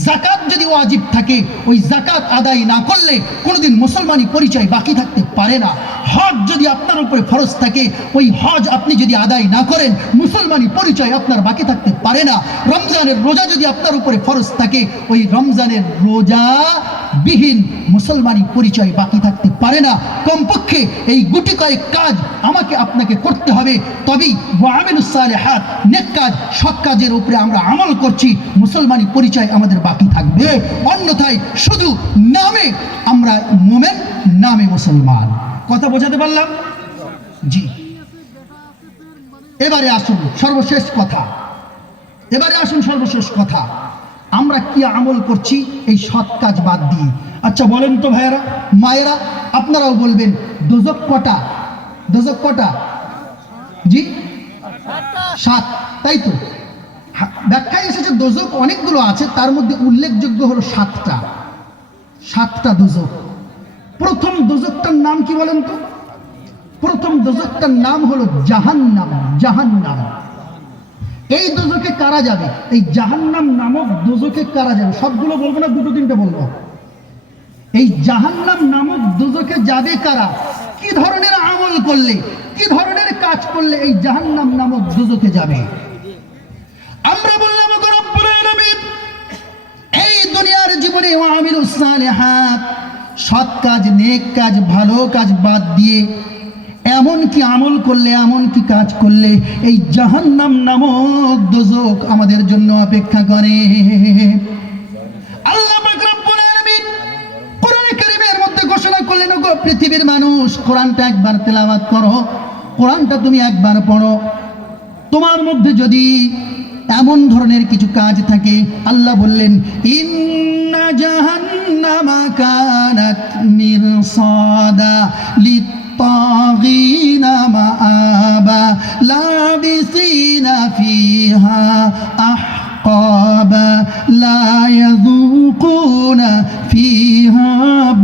যাকাত যদি ওয়াজিব থাকে, ওই যাকাত আদায় না করলে কোনোদিন মুসলমানি পরিচয় বাকি থাকতে পারে না। হজ যদি আপনার উপরে ফরজ থাকে, ওই হজ আপনি যদি আদায় না করেন, মুসলমানি পরিচয় আপনার বাকি থাকতে পারে না। রমজানের রোজা যদি আপনার উপরে ফরজ থাকে, ওই রমজানের রোজা বিহীন মুসলমানি পরিচয় বাকি থাকতে পারে না। কমপক্ষে এই গুটি কয়েক কাজ আমাকে আপনাকে করতে হবে, তবেই ওয়া আমিলুস সালিহাত, নেক কাজ, সৎ কাজের উপরে আমরা আমল করছি, মুসলমানি পরিচয় আমাদের বাকি থাকবে। অন্যথায় শুধু নামে আমরা মুমিন, নামে মুসলমান। কথা বোঝাতে পারলাম? জি। এবারে আসুন সর্বশেষ কথা, আমরা কি আমল করছি এই সৎ কাজ বাদ দিয়ে। আচ্ছা বলেন তো ভাইয়েরা, মায়েরা, আপনারাও বলবেন, দোজক কটা? জি 7, তাই তো? ব্যাখ্যায় এসেছে দোজক অনেকগুলো আছে, তার মধ্যে উল্লেখযোগ্য হলো 7টা দোজক। প্রথম দোজকটার নাম কি বলেন তো? প্রথম দোজকটার নাম হলো জাহান্নাম। এই দোজকে কারা যাবে? এই জাহান্নাম নামক দোজকে কারা যাবে? সবগুলো বলবো না, 2-3টে বলবো। এই জাহান্নাম নামক দোজকে যাবে কারা? কি ধরনের আমল করলে, কি ধরনের কাজ করলে এই জাহান্নাম নামক দোজকে যাবে? আমরা বললাম, রব্বুল আলামিন এই দুনিয়ার জীবনে ওয়া আমিলুস সালিহাত, সৎ কাজ, নেক কাজ, ভালো কাজ বাদ দিয়ে এমন কি আমল করলে, এমন কি কাজ করলে এই জাহান্নাম নামক দোজখ আমাদের জন্য অপেক্ষা করে। আল্লাহ পাক রব্বুল আলামিন কোরআনে কারীমের মধ্যে ঘোষণা করলেন, ওগো পৃথিবীর মানুষ, কোরআনটা একবার তেলাওয়াত করো, কোরআনটা তুমি একবার পড়ো। তোমার মধ্যে যদি এমন ধরনের কিছু কাজ থাকে, আল্লাহ বললেন ইন্না জাহান্নামা কানাত মিরসাদা লিত্তাগিনা মাআবা লাবিসিনা ফিহা আহকাবা লা ইয়াযুকুনা ফিহা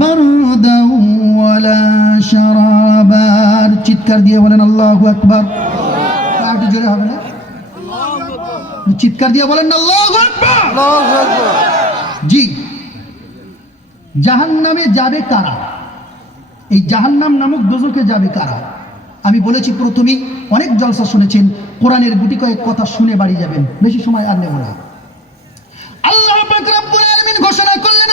বারদাও ওয়ালা শারাবা। চিৎকার দিয়ে বলেন আল্লাহু আকবার। একটু জোরে হবে না? চিৎকার দিয়ে বলেন আল্লাহু আকবার। আল্লাহু আকবার। জি, জাহান্নামে যাবে কারা? এই জাহান্নাম নামক দোজখে যাবে কারা? আমি বলেছি প্রথমেই, অনেক জলসা শুনেছেন, কোরআনের গুটি কয়েক কথা শুনে বাড়ি যাবেন, বেশি সময় আর নেব না। আল্লাহ পাক রব্বুল আলামিন ঘোষণা